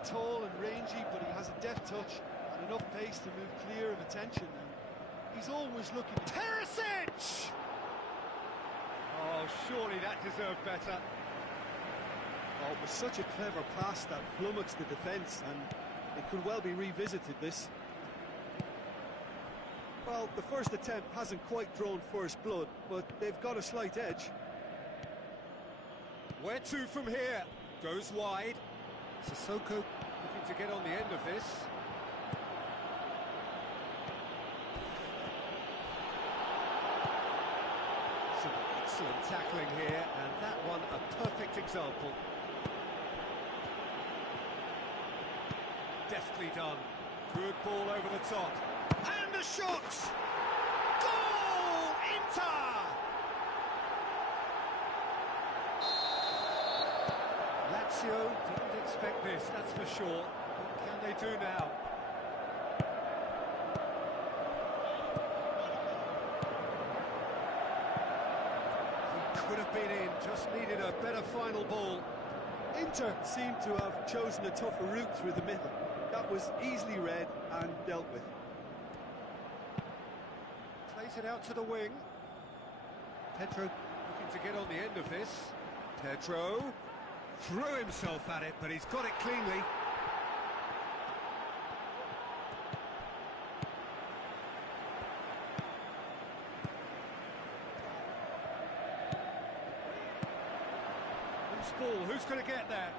Tall and rangy, but he has a deft touch and enough pace to move clear of attention. And he's always looking. Perisic! Oh, surely that deserved better. Oh, it was such a clever pass that flummoxed the defence, and it could well be revisited, this. Well, the first attempt hasn't quite drawn first blood, but they've got a slight edge. Where to from here? Goes wide. Sissoko looking to get on the end of this. Some excellent tackling here, and that one a perfect example. Deftly done. Good ball over the top. And the shot! Goal! Inter! Lazio didn't expect this, that's for sure. What can they do now? He could have been in, just needed a better final ball. Inter seemed to have chosen a tougher route through the middle. That was easily read and dealt with. Plays it out to the wing. Pedro looking to get on the end of this. Pedro threw himself at it, but he's got it cleanly. Loose ball, who's going to get that?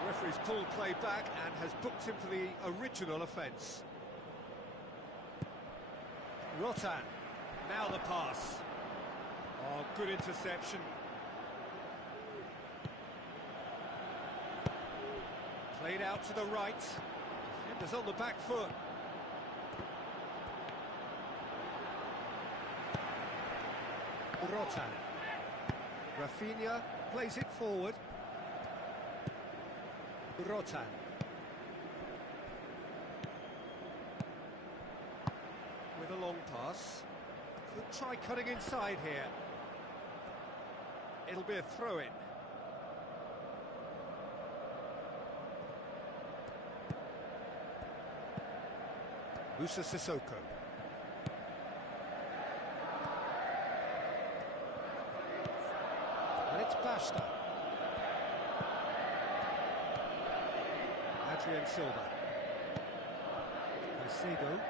The referee's pulled play back and has booked him for the original offence. Rotan, now the pass. Oh, good interception. Played out to the right. Defenders on the back foot. Rotan. Rafinha plays it forward. Rotan. With a long pass. Could try cutting inside here. It'll be a throw-in. Musa Sissoko. Adrian Silva. Caicedo.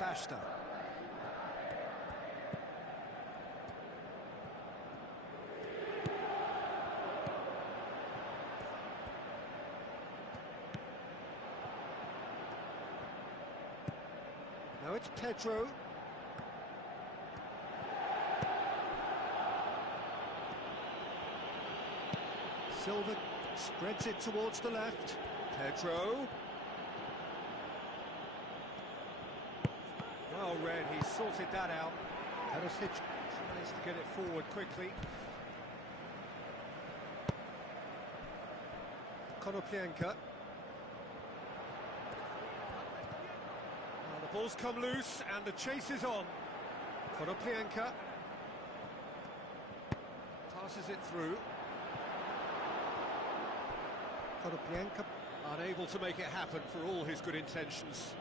Basta. Now it's Pedro. Silva spreads it towards the left. Pedro. Well read, he sorted that out. Perisic tries to get it forward quickly. Konoplyanka. The ball's come loose and the chase is on. Konoplyanka passes it through. Konoplyanka unable to make it happen for all his good intentions.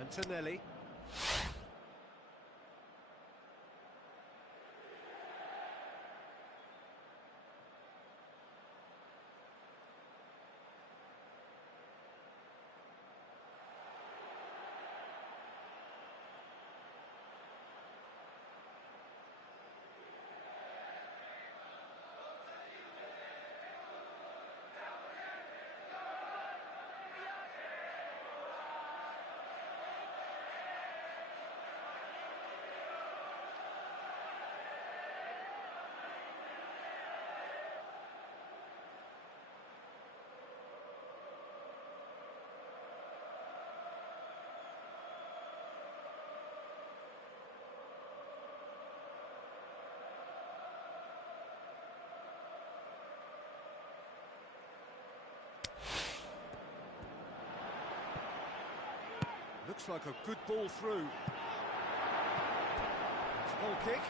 Antonelli. Looks like a good ball through. It's a ball kick.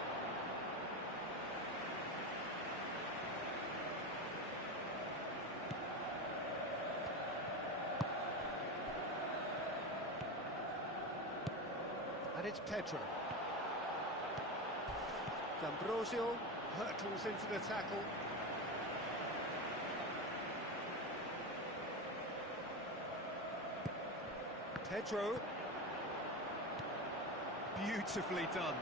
And it's Pedro. D'Ambrosio hurtles into the tackle. Pedro. Beautifully done.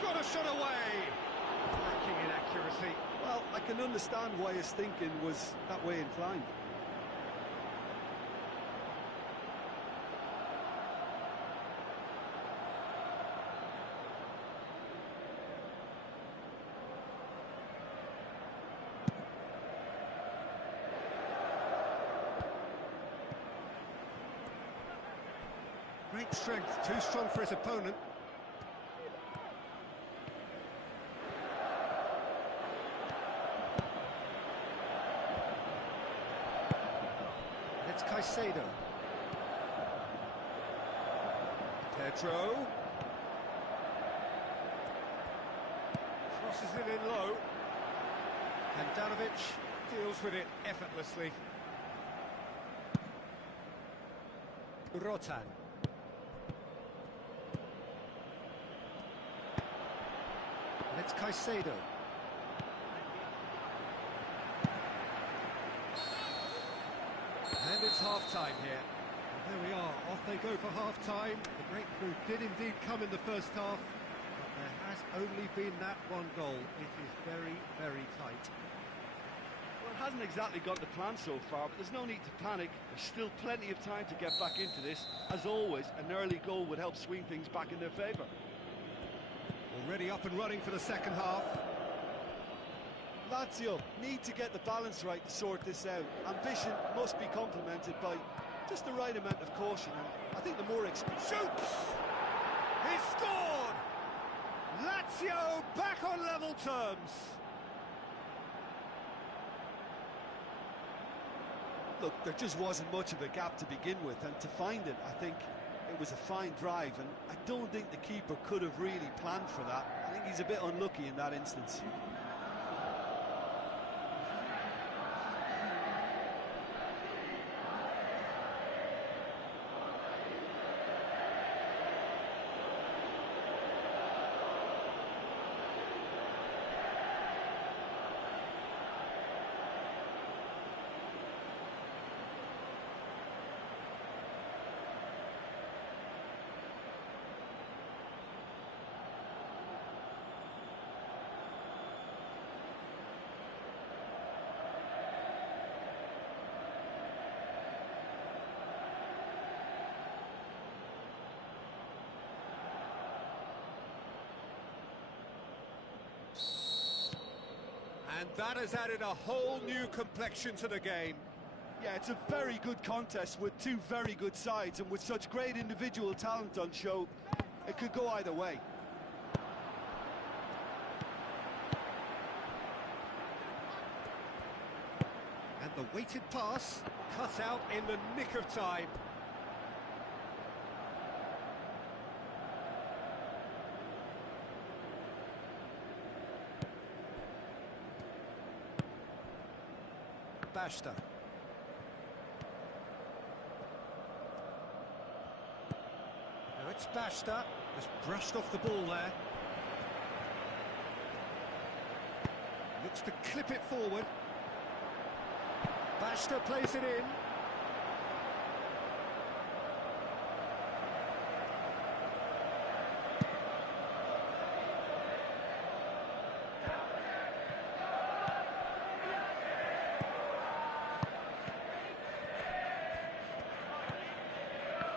Got a shot away. Lacking in accuracy. Well, I can understand why his thinking was that way inclined. Great strength, too strong for his opponent. It's Caicedo. Pedro. Crosses it in low. Handanovic deals with it effortlessly. Rotan. And it's Caicedo. And it's half-time here. And there we are, off they go for half-time. The breakthrough did indeed come in the first half, but there has only been that one goal. It is very, very tight. Well, it hasn't exactly got the plan so far, but there's no need to panic. There's still plenty of time to get back into this. As always, an early goal would help swing things back in their favour. Already up and running for the second half. Lazio need to get the balance right to sort this out. Ambition must be complemented by just the right amount of caution, and I think the more experience... Shoots! He's scored! Lazio back on level terms. Look, there just wasn't much of a gap to begin with, and to find it, I think it was a fine drive, and I don't think the keeper could have really planned for that. I think he's a bit unlucky in that instance. And that has added a whole new complexion to the game. Yeah, it's a very good contest with two very good sides, and with such great individual talent on show, it could go either way. And the weighted pass cut out in the nick of time. Basta. Now it's Basta, just brushed off the ball there. Looks to clip it forward. Basta plays it in.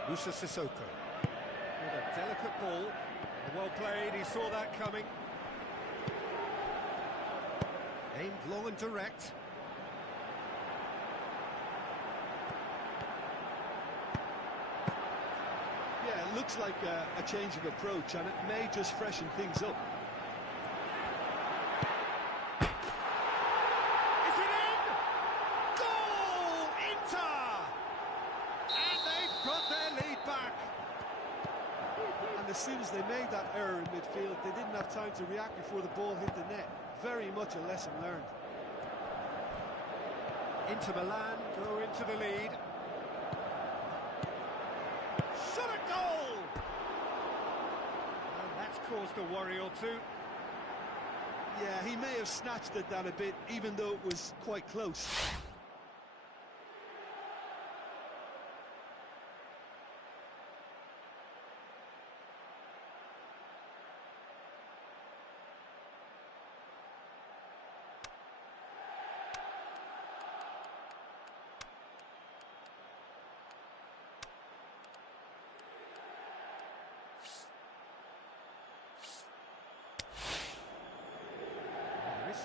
Musa Sissoko. With a delicate ball. Well played, he saw that coming. Aimed long and direct. Yeah, it looks like a change of approach, and it may just freshen things up. Is it in? Goal! Inter! And they've got their lead back. And as soon as they made that error in midfield, they didn't have time to react before the ball hit the net. Very much a lesson learned. Inter Milan go into the lead. Shot a goal! And that's caused a worry or two. Yeah, he may have snatched at that a bit, even though it was quite close.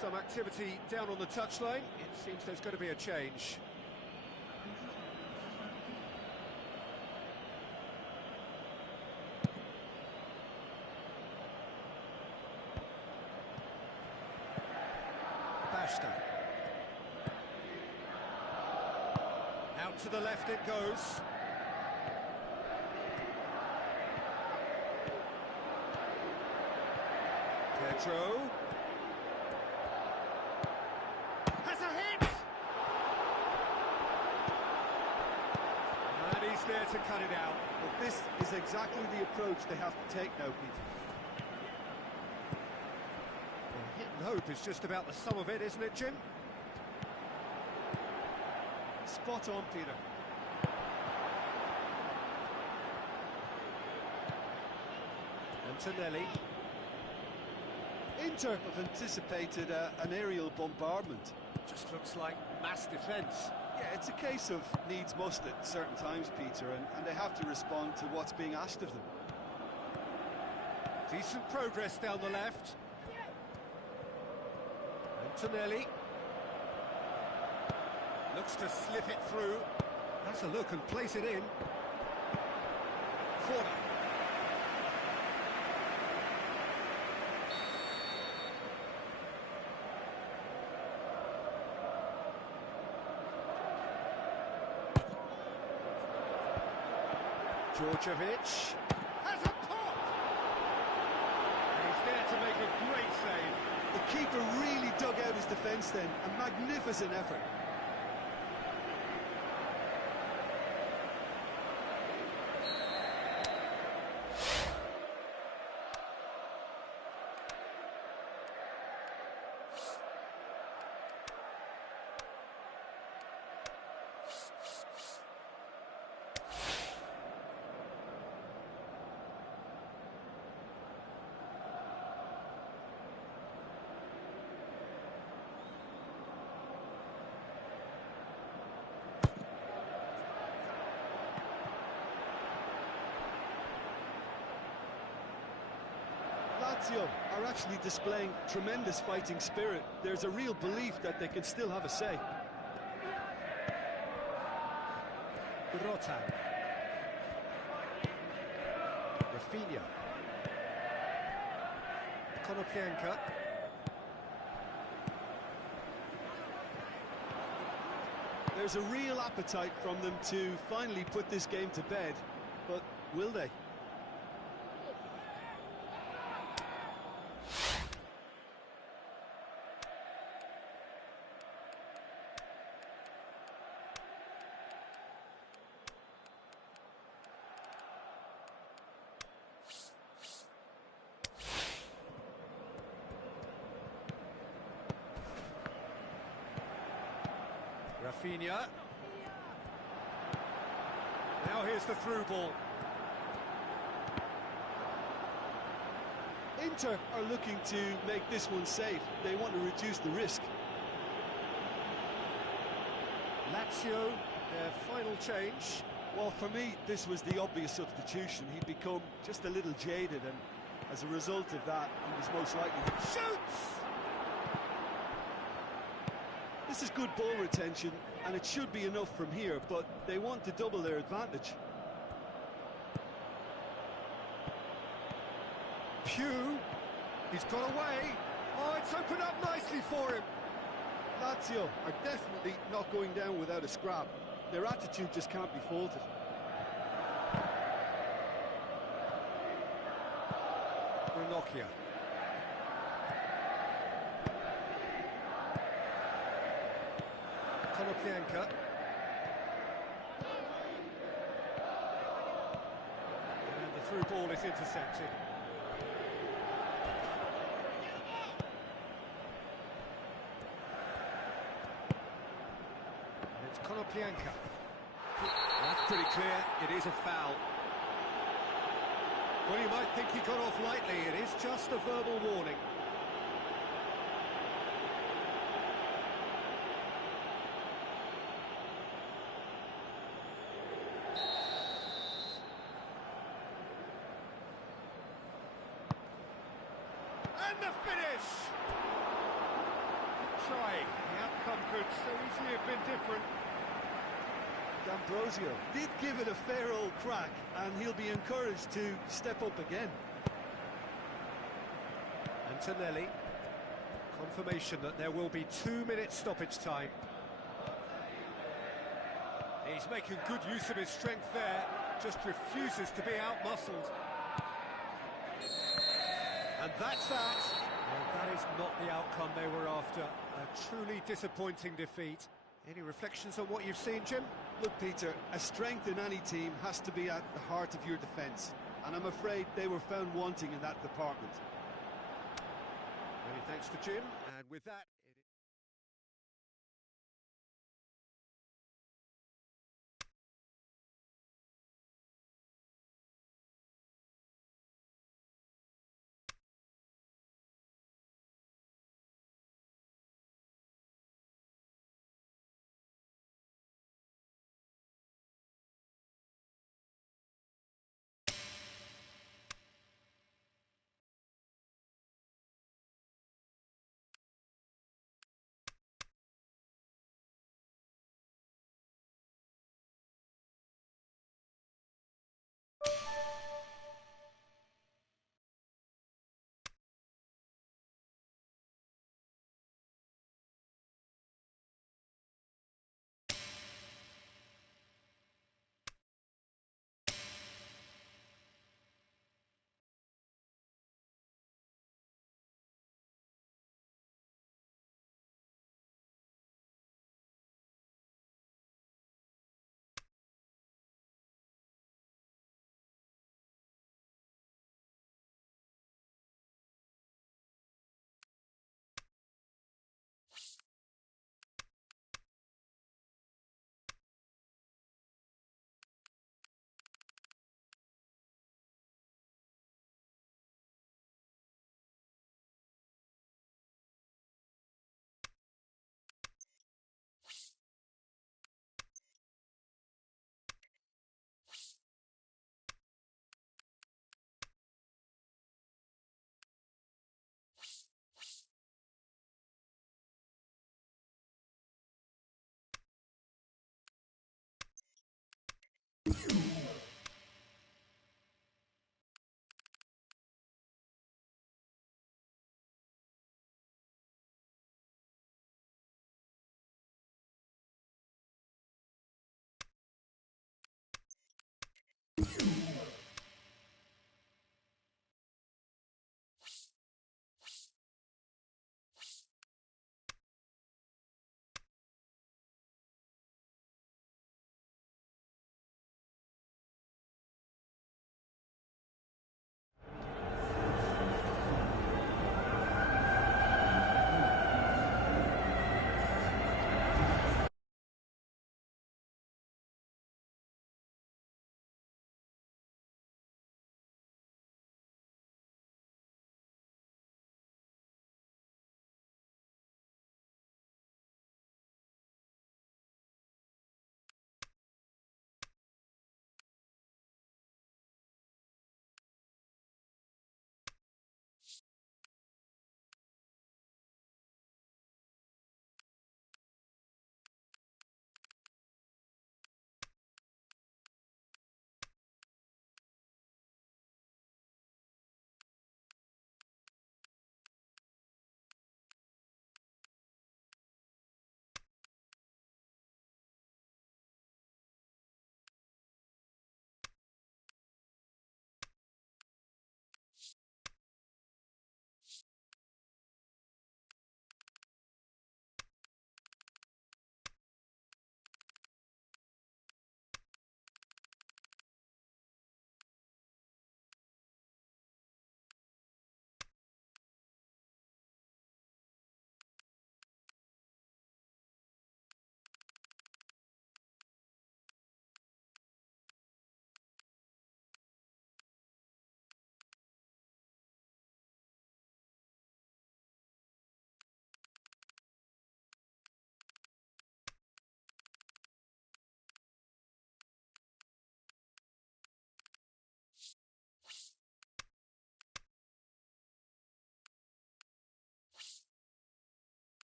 Some activity down on the touchline. It seems there's going to be a change. Basta. Out to the left it goes. Pedro. There to cut it out. But this is exactly the approach they have to take now, Peter. Well, hit and hope is just about the sum of it, isn't it, Jim? Spot on, Peter. Antonelli. Inter have anticipated an aerial bombardment. Just looks like mass defence. Yeah, it's a case of needs must at certain times, Peter, and they have to respond to what's being asked of them. Decent progress down the left. Antonelli. Looks to slip it through. Has a look and place it in. Corner. Djordjevic has a pop! And he's there to make a great save. The keeper really dug out his defence then. A magnificent effort. Lazio are actually displaying tremendous fighting spirit. There's a real belief that they can still have a say. Rotan. Rafinha. Konoplyanka. There's a real appetite from them to finally put this game to bed, but will they? Rafinha. Now here's the through ball. Inter are looking to make this one safe. They want to reduce the risk. Lazio, their final change. Well, for me, this was the obvious substitution. He'd become just a little jaded, and as a result of that, he was most likely to Shoots! This is good ball retention, and it should be enough from here, but they want to double their advantage. Pugh, he's got away. Oh, it's opened up nicely for him. Lazio are definitely not going down without a scrap. Their attitude just can't be faulted. Ranocchia. Konoplyanka. And the through ball is intercepted. And it's Konoplyanka. That's pretty clear, it is a foul. Well, you might think he got off lightly, it is just a verbal warning. And the finish! Trying, the outcome could so easily have been different. D'Ambrosio did give it a fair old crack, and he'll be encouraged to step up again. Antonelli, confirmation that there will be 2 minutes stoppage time. He's making good use of his strength there, just refuses to be out-muscled. And that's that. Well, that is not the outcome they were after. A truly disappointing defeat. Any reflections on what you've seen, Jim? Look, Peter, a strength in any team has to be at the heart of your defence, and I'm afraid they were found wanting in that department. Many thanks to Jim, and with that...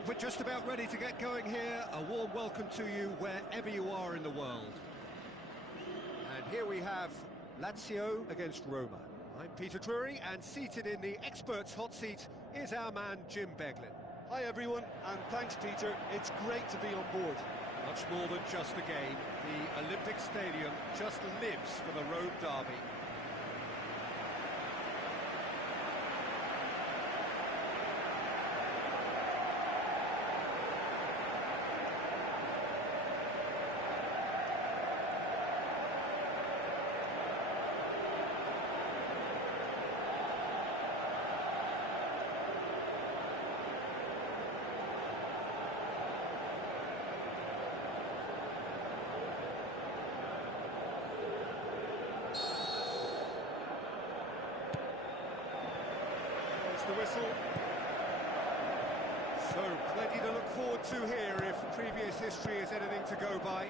think we're just about ready to get going here. A warm welcome to you wherever you are in the world. And here we have Lazio against Roma. I'm Peter Drury, and seated in the experts' hot seat is our man Jim Beglin. Hi everyone, and thanks Peter, it's great to be on board. Much more than just a game, the Olympic Stadium just lives for the Rome derby. The whistle. So, plenty to look forward to here if previous history is anything to go by.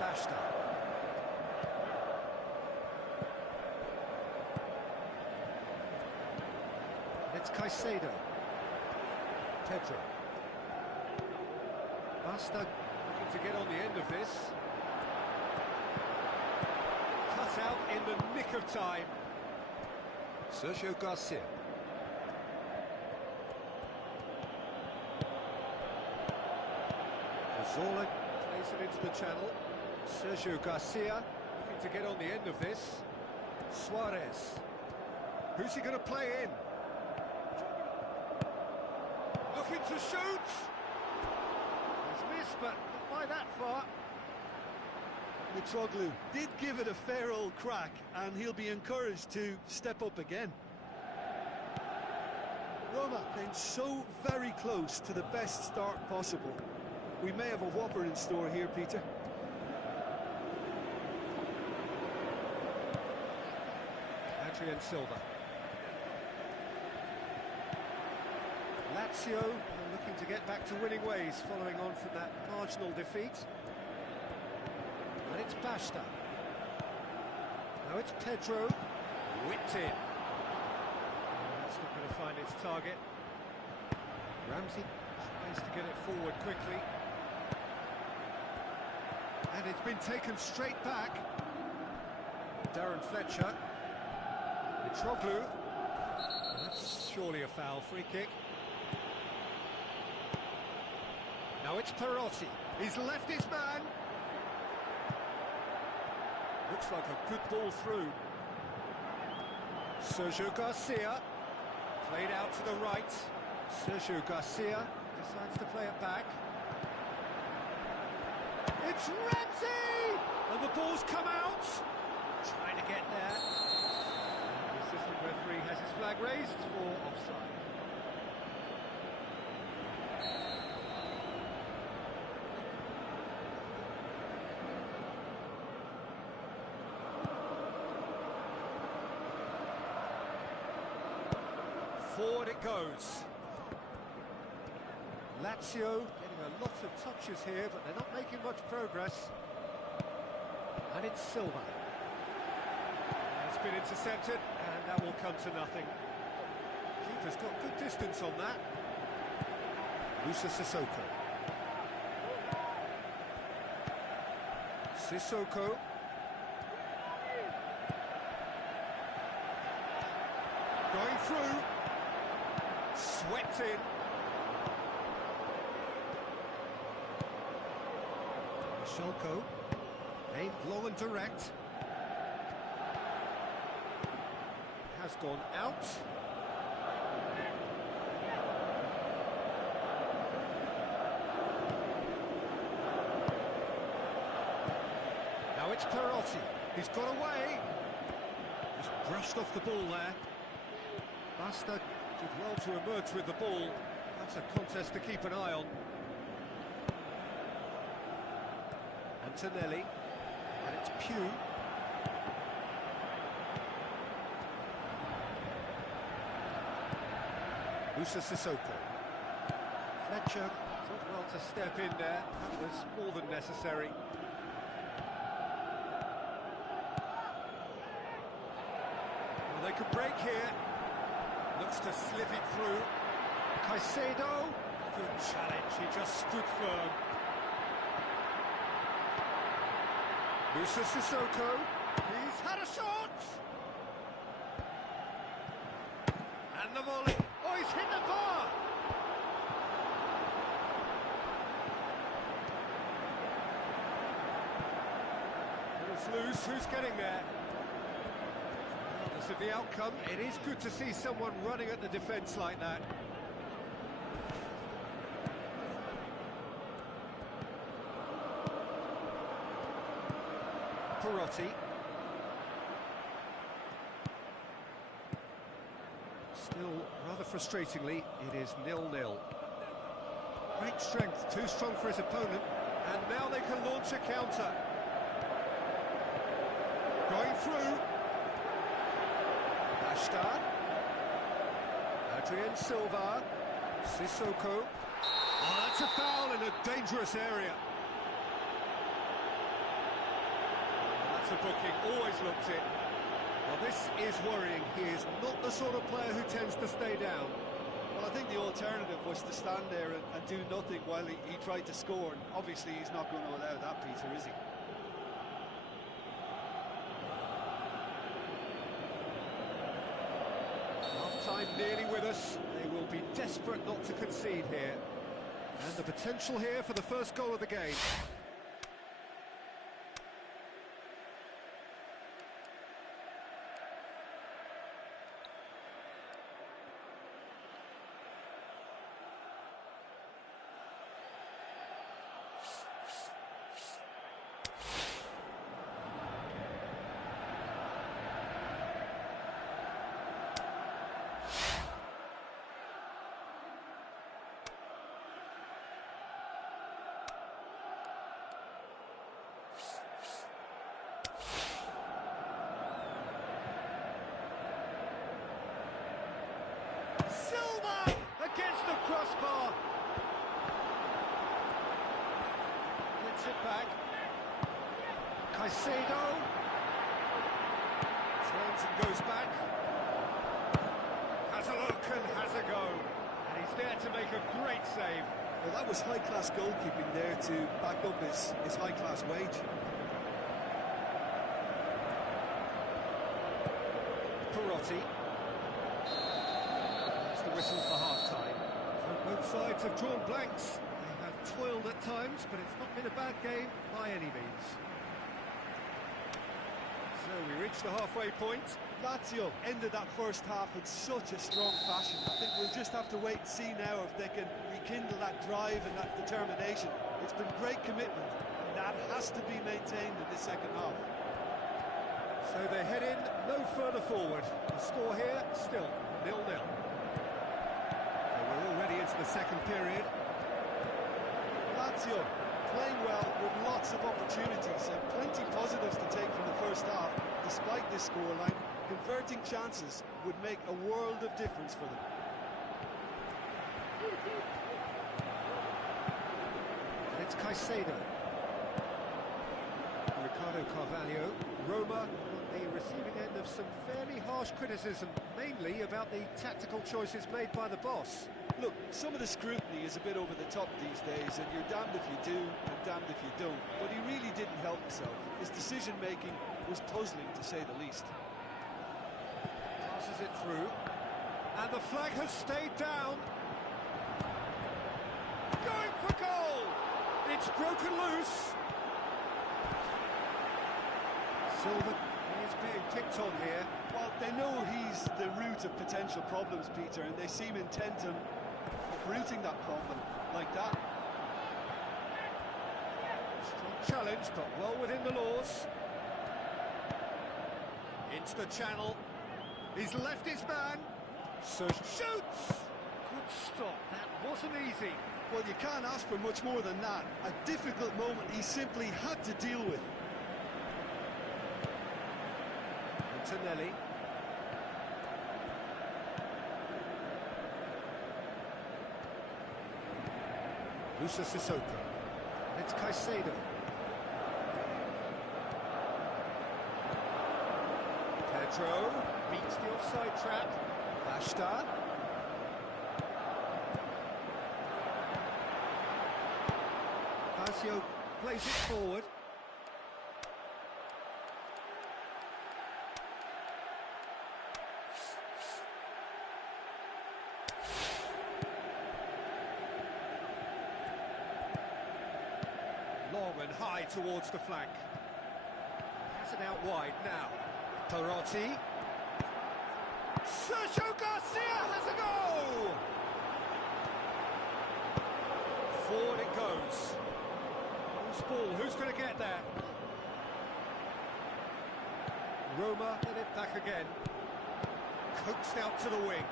Basta. It's Caicedo. Pedro. Basta looking to get on the end of this. Out in the nick of time. Sergio Garcia. Cazorla plays it into the channel. Sergio Garcia looking to get on the end of this. Suarez. Who's he going to play in? Looking to shoot. He's missed, but not by that far. Mitroglou did give it a fair old crack, and he'll be encouraged to step up again. Roma came so very close to the best start possible. We may have a whopper in store here, Peter. Adrian Silva. Lazio are looking to get back to winning ways following on from that marginal defeat. And it's Basta. Now it's Pedro. Whipped in. That's not going to find its target. Ramsey tries to get it forward quickly. And it's been taken straight back. Darren Fletcher. Mitroglou. That's surely a foul. Free kick. Now it's Perotti. He's left his man. Looks like a good ball through. Sergio Garcia, played out to the right. Sergio Garcia decides to play it back. It's Ramsey! And the ball's come out. Trying to get there. And the assistant referee has his flag raised for offside. Forward it goes. Lazio getting a lot of touches here, but they're not making much progress. And it's Silva. It's been intercepted, and that will come to nothing. Keeper's got good distance on that. Musa Sissoko. Sissoko. Going through. Swept in. Schalko, aimed long and direct. Has gone out. Now it's Perotti. He's got away. Just brushed off the ball there. Basta did well to emerge with the ball. That's a contest to keep an eye on. Antonelli, and it's Pugh. Musa Sissoko. Fletcher did well to step in there. That was more than necessary. Well, they could break here. Looks to slip it through. Caicedo. Good challenge, he just stood firm. Musa Sissoko. He's had a shot! And the volley. Oh, he's hit the bar! It's loose, who's getting there? Regardless of the outcome, it is good to see someone running at the defence like that. Perotti. Still, rather frustratingly, it is 0-0. Great strength, too strong for his opponent, and now they can launch a counter. Going through. Ashtar. Adrian Silva. Sissoko. Oh, that's a foul in a dangerous area. That's a booking, always looked it. Well, this is worrying. He is not the sort of player who tends to stay down. Well, I think the alternative was to stand there and do nothing while he tried to score. And obviously, he's not going to allow that, Peter, is he? Half-time nearly with us. They will be desperate not to concede here. And the potential here for the first goal of the game. Against the crossbar. Gets it back. Caicedo. Turns and goes back. Has a look and has a go. And he's there to make a great save. Well, that was high-class goalkeeping there to back up his high-class wage. Perotti. Whistle for half-time. So both sides have drawn blanks. They have toiled at times, but it's not been a bad game by any means. So we reach the halfway point. Lazio ended that first half in such a strong fashion. I think we'll just have to wait and see now if they can rekindle that drive and that determination. It's been great commitment, and that has to be maintained in the second half. So they head in no further forward. The score here still 0-0. We're already into the second period. Lazio playing well with lots of opportunities and plenty positives to take from the first half. Despite this scoreline, converting chances would make a world of difference for them. And it's Caicedo. Ricardo Carvalho. Roma on the receiving end of some fairly harsh criticism, mainly about the tactical choices made by the boss. Look, some of the scrutiny is a bit over the top these days, and you're damned if you do and damned if you don't. But he really didn't help himself. His decision-making was puzzling, to say the least. Passes it through, and the flag has stayed down. Going for goal! It's broken loose. Silva is being picked on here. Well, they know he's the root of potential problems, Peter, and they seem intent on uprooting that problem like that. Strong challenge, but well within the laws. Into the channel. He's left his man. So shoots! Good stop. That wasn't easy. Well, you can't ask for much more than that. A difficult moment he simply had to deal with. Antonelli. Musa Sissoko. It's Caicedo. Pedro beats the offside trap. Basta. Lazio plays it forward. Long and high towards the flank. Has it out wide now. Perotti. Sergio Garcia has a goal! Forward it goes. Loose ball, who's going to get there? Roma get it back again. Coaxed out to the wing.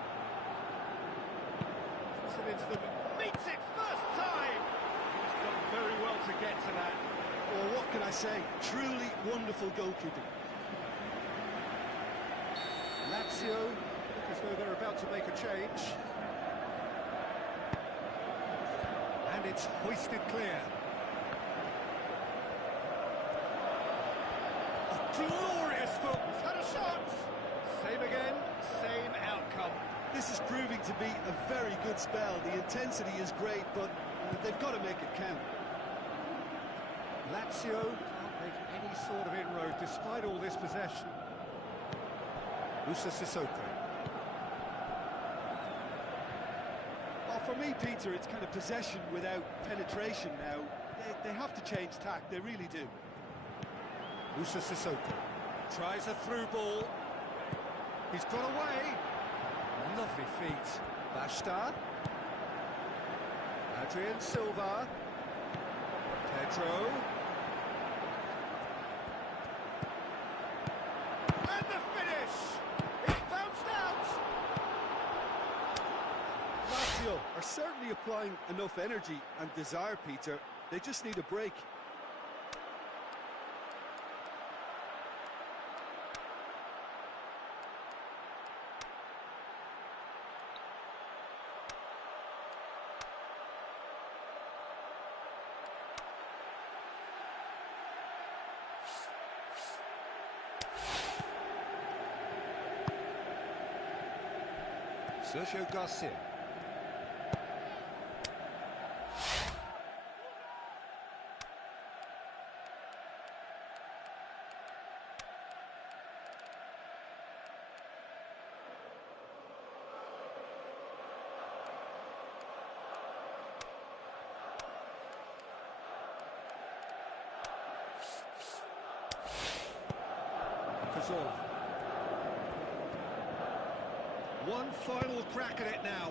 Puts it into the... meets it first time! He's done very well to get to that. Well, what can I say? Truly wonderful goalkeeping. Lazio look as though they're about to make a change. And it's hoisted clear. A glorious foot. He's had a shot. Same again, same outcome. This is proving to be a very good spell. The intensity is great, but they've got to make it count. Lazio can't make any sort of inroad despite all this possession. Musa Sissoko. Well, for me, Peter, it's kind of possession without penetration now. They have to change tack, they really do. Musa Sissoko tries a through ball. He's got away. Lovely feet. Basta. Adrian Silva. Pedro. And the finish! It's bounced out! Lazio are certainly applying enough energy and desire, Peter. They just need a break. Sergio Garcia. Cazorla. One final crack at it now.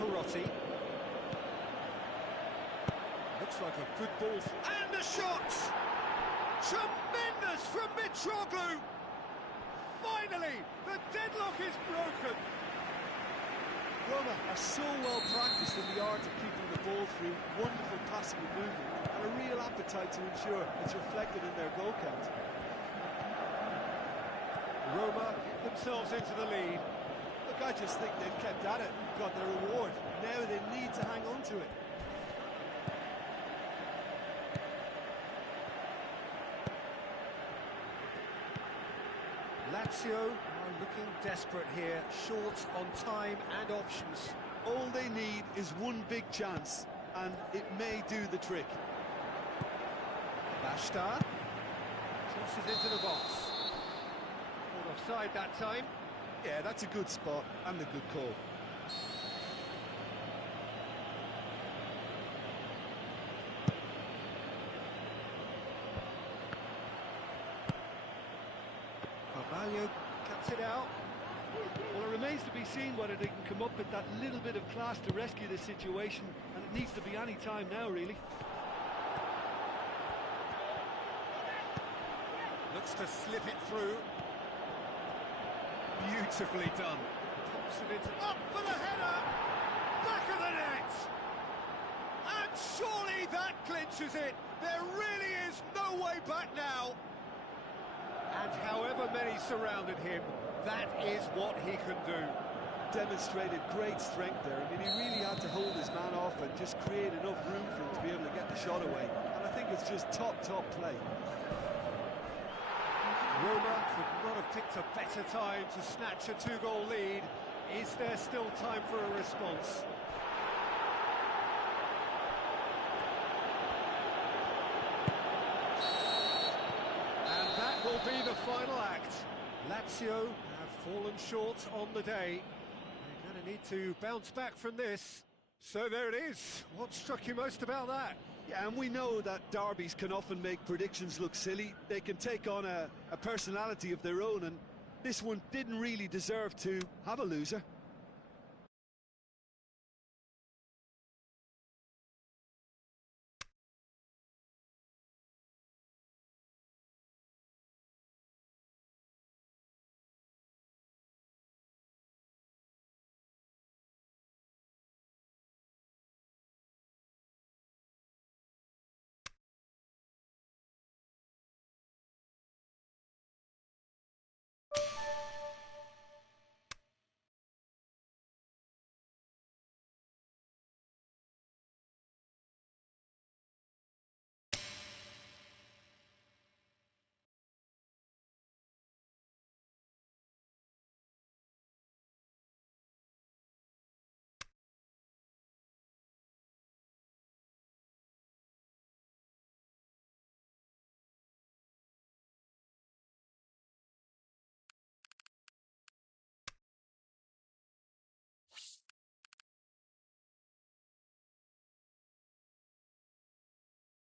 Perotti. Looks like a good ball. And a shot! Tremendous from Mitroglou! Finally, the deadlock is broken. Roma are so well practiced in the art of keeping the ball through, wonderful passing and movement, and a real appetite to ensure it's reflected in their goal count. Roma themselves into the lead. Look, I just think they've kept at it, got their reward. Now they need to hang on to it. Lazio are looking desperate here, short on time and options. All they need is one big chance, and it may do the trick. Basta tosses into the box. Caught offside that time. Yeah, that's a good spot and a good call. Carvalho cuts it out. Well, it remains to be seen whether they can come up with that little bit of class to rescue this situation, and it needs to be any time now, really. Looks to slip it through. Beautifully done. Pops it into... Up for the header! Back of the net! And surely that clinches it! There really is no way back now! And however many surrounded him, that is what he can do. Demonstrated great strength there. I mean, he really had to hold his man off and just create enough room for him to be able to get the shot away. And I think it's just top play. Roma could not have picked a better time to snatch a two-goal lead. Is there still time for a response? And that will be the final act. Lazio have fallen short on the day. They're going to need to bounce back from this. So there it is. What struck you most about that? Yeah, and we know that derbies can often make predictions look silly. They can take on a personality of their own, and this one didn't really deserve to have a loser.